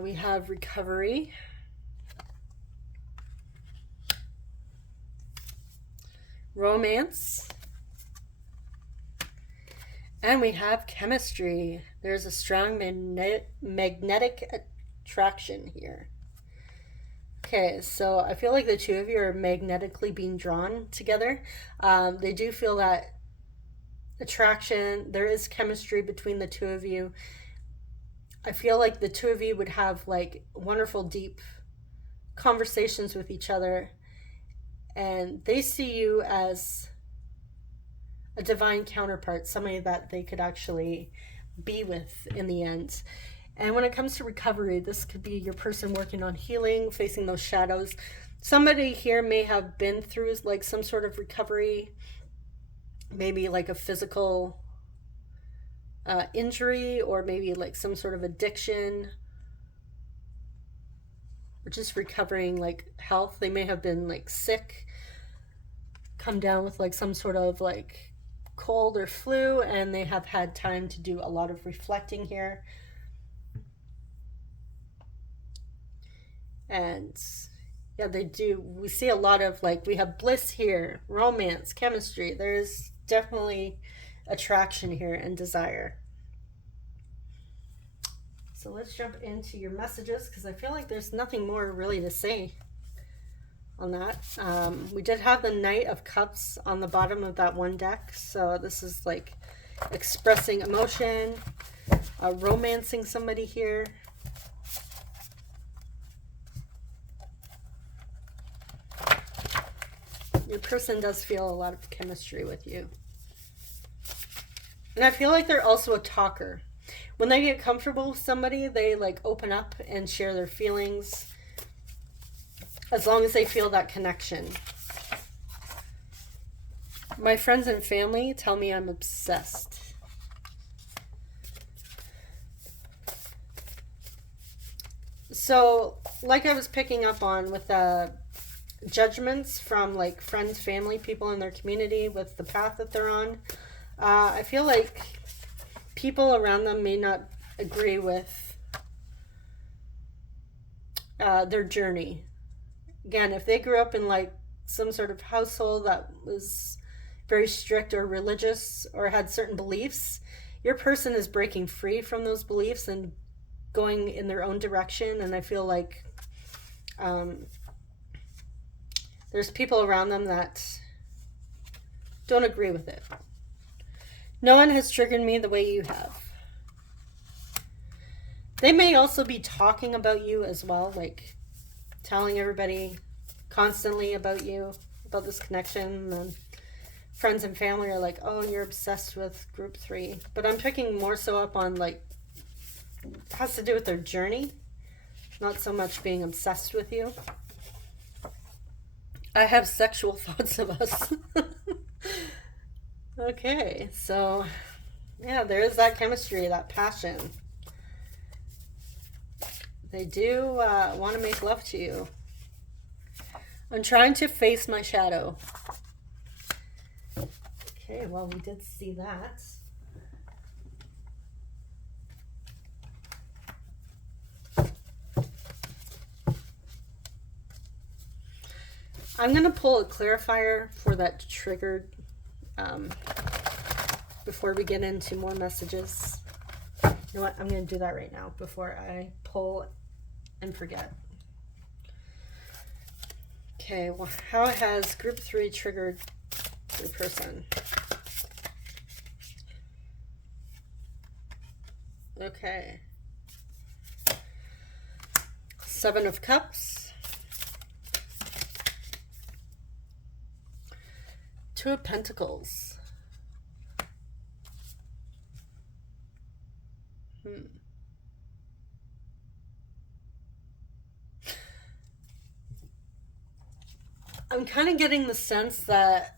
We have recovery. Romance. And we have chemistry. There's a strong magnetic attraction here. Okay, so I feel like the two of you are magnetically being drawn together. They do feel that attraction. There is chemistry between the two of you. I feel like the two of you would have like wonderful, deep conversations with each other. And they see you as a divine counterpart, somebody that they could actually be with in the end. And when it comes to recovery, this could be your person working on healing, facing those shadows. Somebody here may have been through like some sort of recovery, maybe like a physical injury, or maybe like some sort of addiction, or just recovering like health. They may have been like sick, come down with like some sort of like cold or flu, and they have had time to do a lot of reflecting here. And yeah, they do. We see a lot of like, we have bliss here, romance, chemistry. There's definitely attraction here and desire. So let's jump into your messages, because I feel like there's nothing more really to say on that. We did have the Knight of Cups on the bottom of that one deck. So this is like expressing emotion, romancing somebody here. Your person does feel a lot of chemistry with you. And I feel like they're also a talker. When they get comfortable with somebody, they like open up and share their feelings, as long as they feel that connection. My friends and family tell me I'm obsessed. So, like I was picking up on with the judgments from like friends, family, people in their community with the path that they're on, I feel like people around them may not agree with their journey. Again, if they grew up in like some sort of household that was very strict or religious or had certain beliefs, your person is breaking free from those beliefs and going in their own direction. And I feel like there's people around them that don't agree with it. No one has triggered me the way you have. They may also be talking about you as well, like telling everybody constantly about you, about this connection. And friends and family are like, oh, you're obsessed with group 3. But I'm picking more so up on like, it has to do with their journey, not so much being obsessed with you. I have sexual thoughts of us. Okay, so yeah, there is that chemistry, that passion. They do want to make love to you. I'm trying to face my shadow. Okay, well, we did see that. I'm going to pull a clarifier for that triggered before we get into more messages. You know what? I'm going to do that right now before I pull and forget. Okay, well, how has group 3 triggered your person? Okay. 7 of Cups. 2 of Pentacles. I'm kind of getting the sense that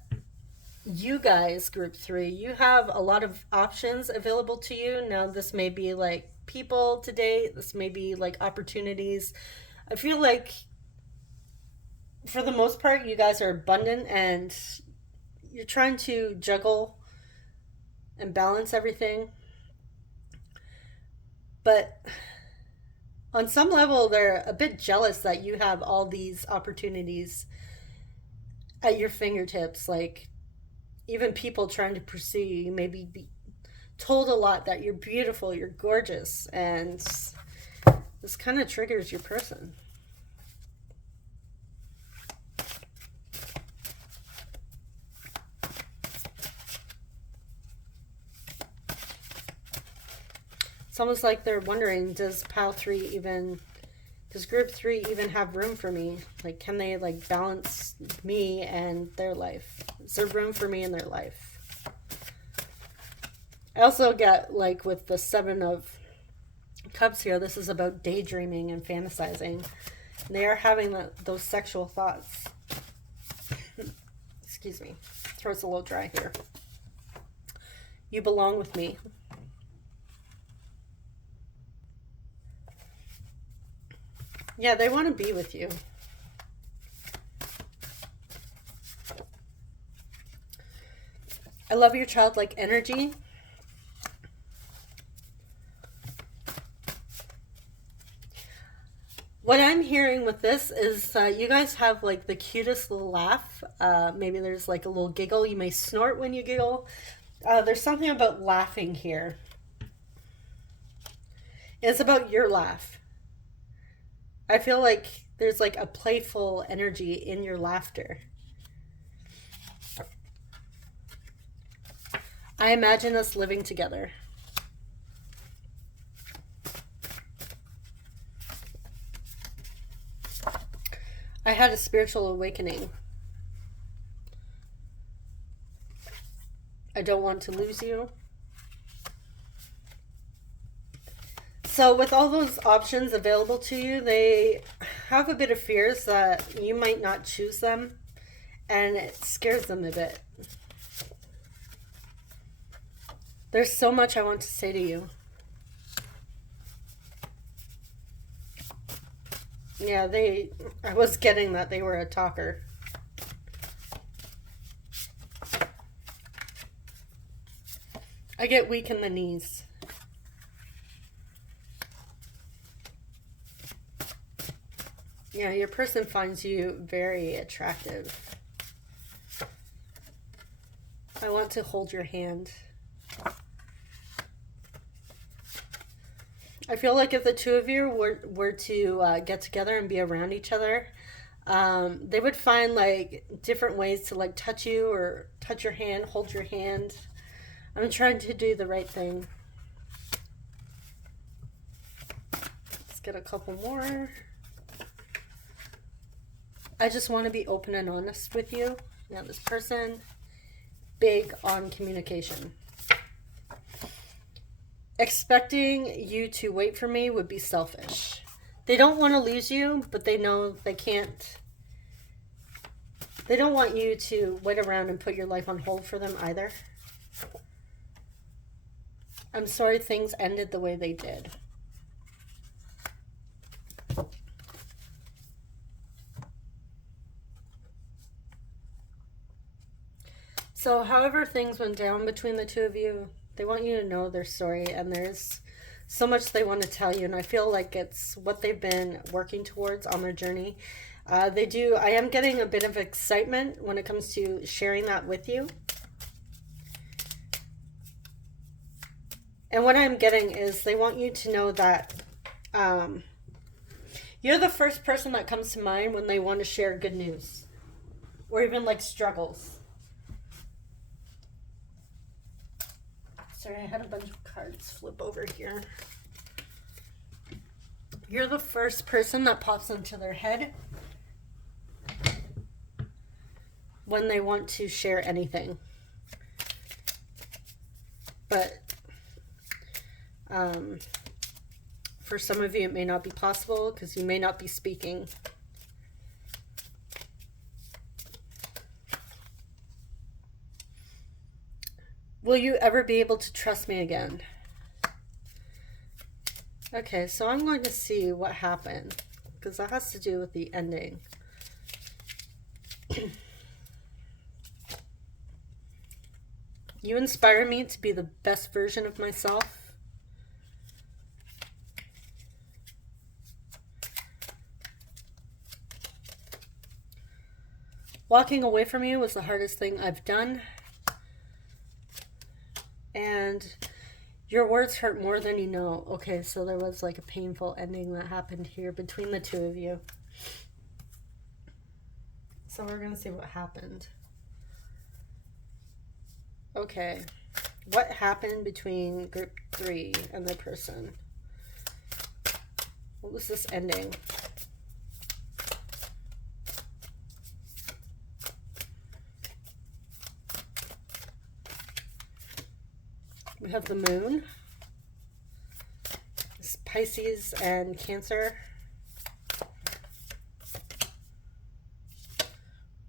you guys, group 3, you have a lot of options available to you. Now, this may be like people to date. This may be like opportunities. I feel like for the most part, you guys are abundant and you're trying to juggle and balance everything. But on some level, they're a bit jealous that you have all these opportunities at your fingertips. Like, even people trying to pursue you, you may be told a lot that you're beautiful, you're gorgeous, and this kind of triggers your person. It's almost like they're wondering, does group 3 even have room for me? Like, can they like balance me and their life? Is there room for me in their life? I also get, like, with the 7 of Cups here, this is about daydreaming and fantasizing. And they are having those sexual thoughts. Excuse me. Throat's a little dry here. You belong with me. Yeah, they want to be with you. I love your childlike energy. What I'm hearing with this is you guys have like the cutest little laugh. Maybe there's like a little giggle. You may snort when you giggle. There's something about laughing here. It's about your laugh. I feel like there's like a playful energy in your laughter. I imagine us living together. I had a spiritual awakening. I don't want to lose you. So with all those options available to you, they have a bit of fears that you might not choose them, and it scares them a bit. There's so much I want to say to you. Yeah, I was getting that they were a talker. I get weak in the knees. Yeah, your person finds you very attractive. I want to hold your hand. I feel like if the two of you were to get together and be around each other, they would find like different ways to like touch you or touch your hand, hold your hand. I'm trying to do the right thing. Let's get a couple more. I just want to be open and honest with you. Now this person, big on communication. Expecting you to wait for me would be selfish. They don't want to lose you, but they know they can't. They don't want you to wait around and put your life on hold for them either. I'm sorry things ended the way they did. So however things went down between the two of you, they want you to know their story, and there's so much they want to tell you, and I feel like it's what they've been working towards on their journey. I am getting a bit of excitement when it comes to sharing that with you. And what I'm getting is they want you to know that you're the first person that comes to mind when they want to share good news, or even like struggles. Sorry, I had a bunch of cards flip over here. You're the first person that pops into their head when they want to share anything. But for some of you, it may not be possible because you may not be speaking. Will you ever be able to trust me again? Okay, so I'm going to see what happened, because that has to do with the ending. You inspire me to be the best version of myself. Walking away from you was the hardest thing I've done. And your words hurt more than you know. Okay, so there was like a painful ending that happened here between the two of you. So we're going to see what happened. Okay. What happened between group 3 and the person? What was this ending? We have the moon. It's Pisces and Cancer.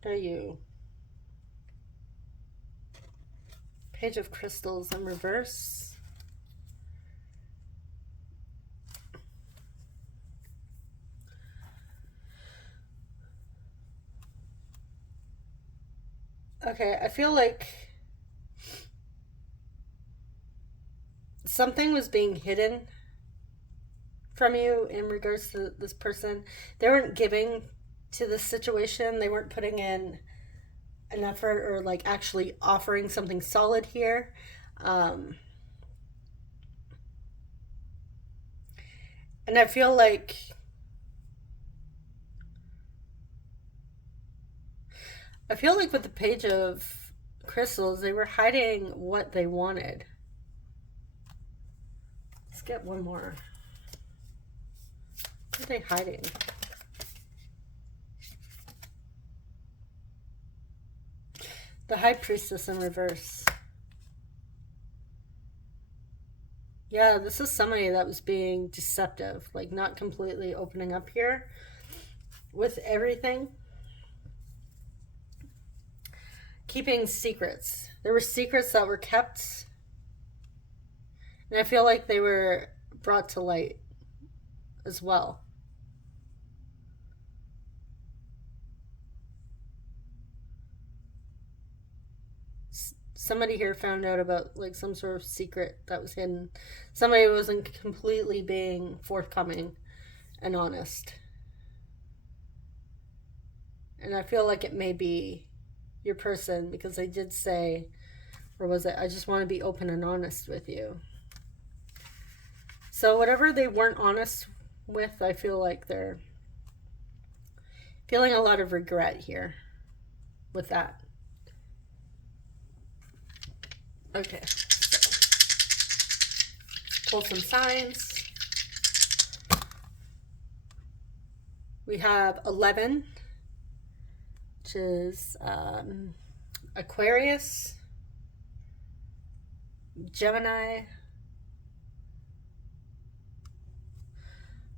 What are you? Page of Crystals in reverse. Okay, I feel like something was being hidden from you in regards to this person. They weren't giving to this situation. They weren't putting in an effort or like actually offering something solid here. And I feel like with the Page of Crystals, they were hiding what they wanted. Let's get one more. What are they hiding? The High Priestess in reverse. Yeah, this is somebody that was being deceptive, like not completely opening up here with everything. Keeping secrets. There were secrets that were kept, and I feel like they were brought to light as well. Somebody here found out about like some sort of secret that was hidden. Somebody wasn't completely being forthcoming and honest. And I feel like it may be your person, because they did say, or was it, I just want to be open and honest with you. So whatever they weren't honest with, I feel like they're feeling a lot of regret here with that. Okay, pull some signs. We have 11, which is Aquarius, Gemini.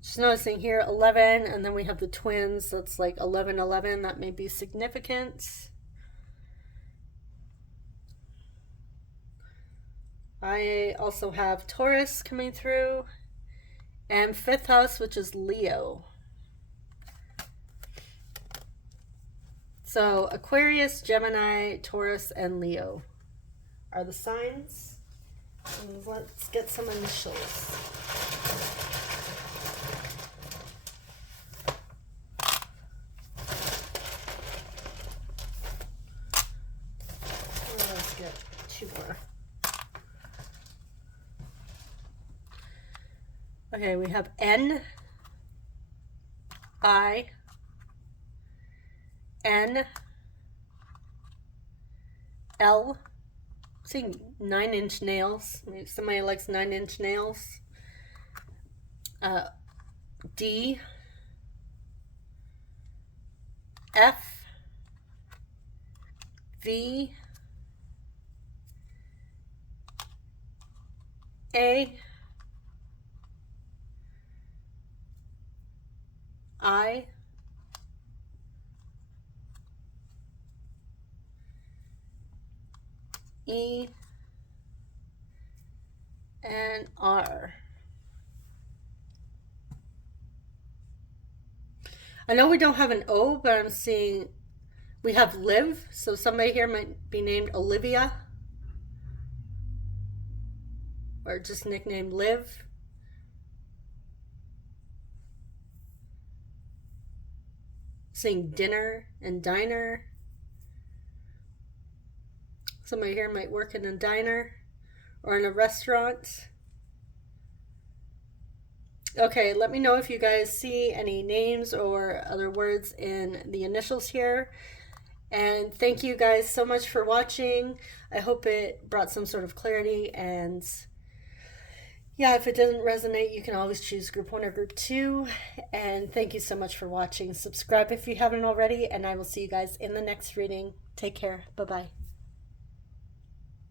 Just noticing here 11, and then we have the twins. That's like 11, 11. That may be significant. I also have Taurus coming through, and 5th house, which is Leo. So Aquarius, Gemini, Taurus, and Leo are the signs. And let's get some initials. Let's get 2 more. Okay, we have N, I, N, L. I'm seeing 9-inch nails. Maybe somebody likes 9-inch nails. D, F, V, A, I, E, and R. I know we don't have an O, but I'm seeing we have Liv, so somebody here might be named Olivia. or just nicknamed Liv. Seeing dinner and diner. Somebody here might work in a diner or in a restaurant. Okay, let me know if you guys see any names or other words in the initials here. And thank you guys so much for watching. I hope it brought some sort of clarity. And yeah, if it doesn't resonate, you can always choose group 1 or group 2. And thank you so much for watching. Subscribe if you haven't already, and I will see you guys in the next reading. Take care. Bye-bye.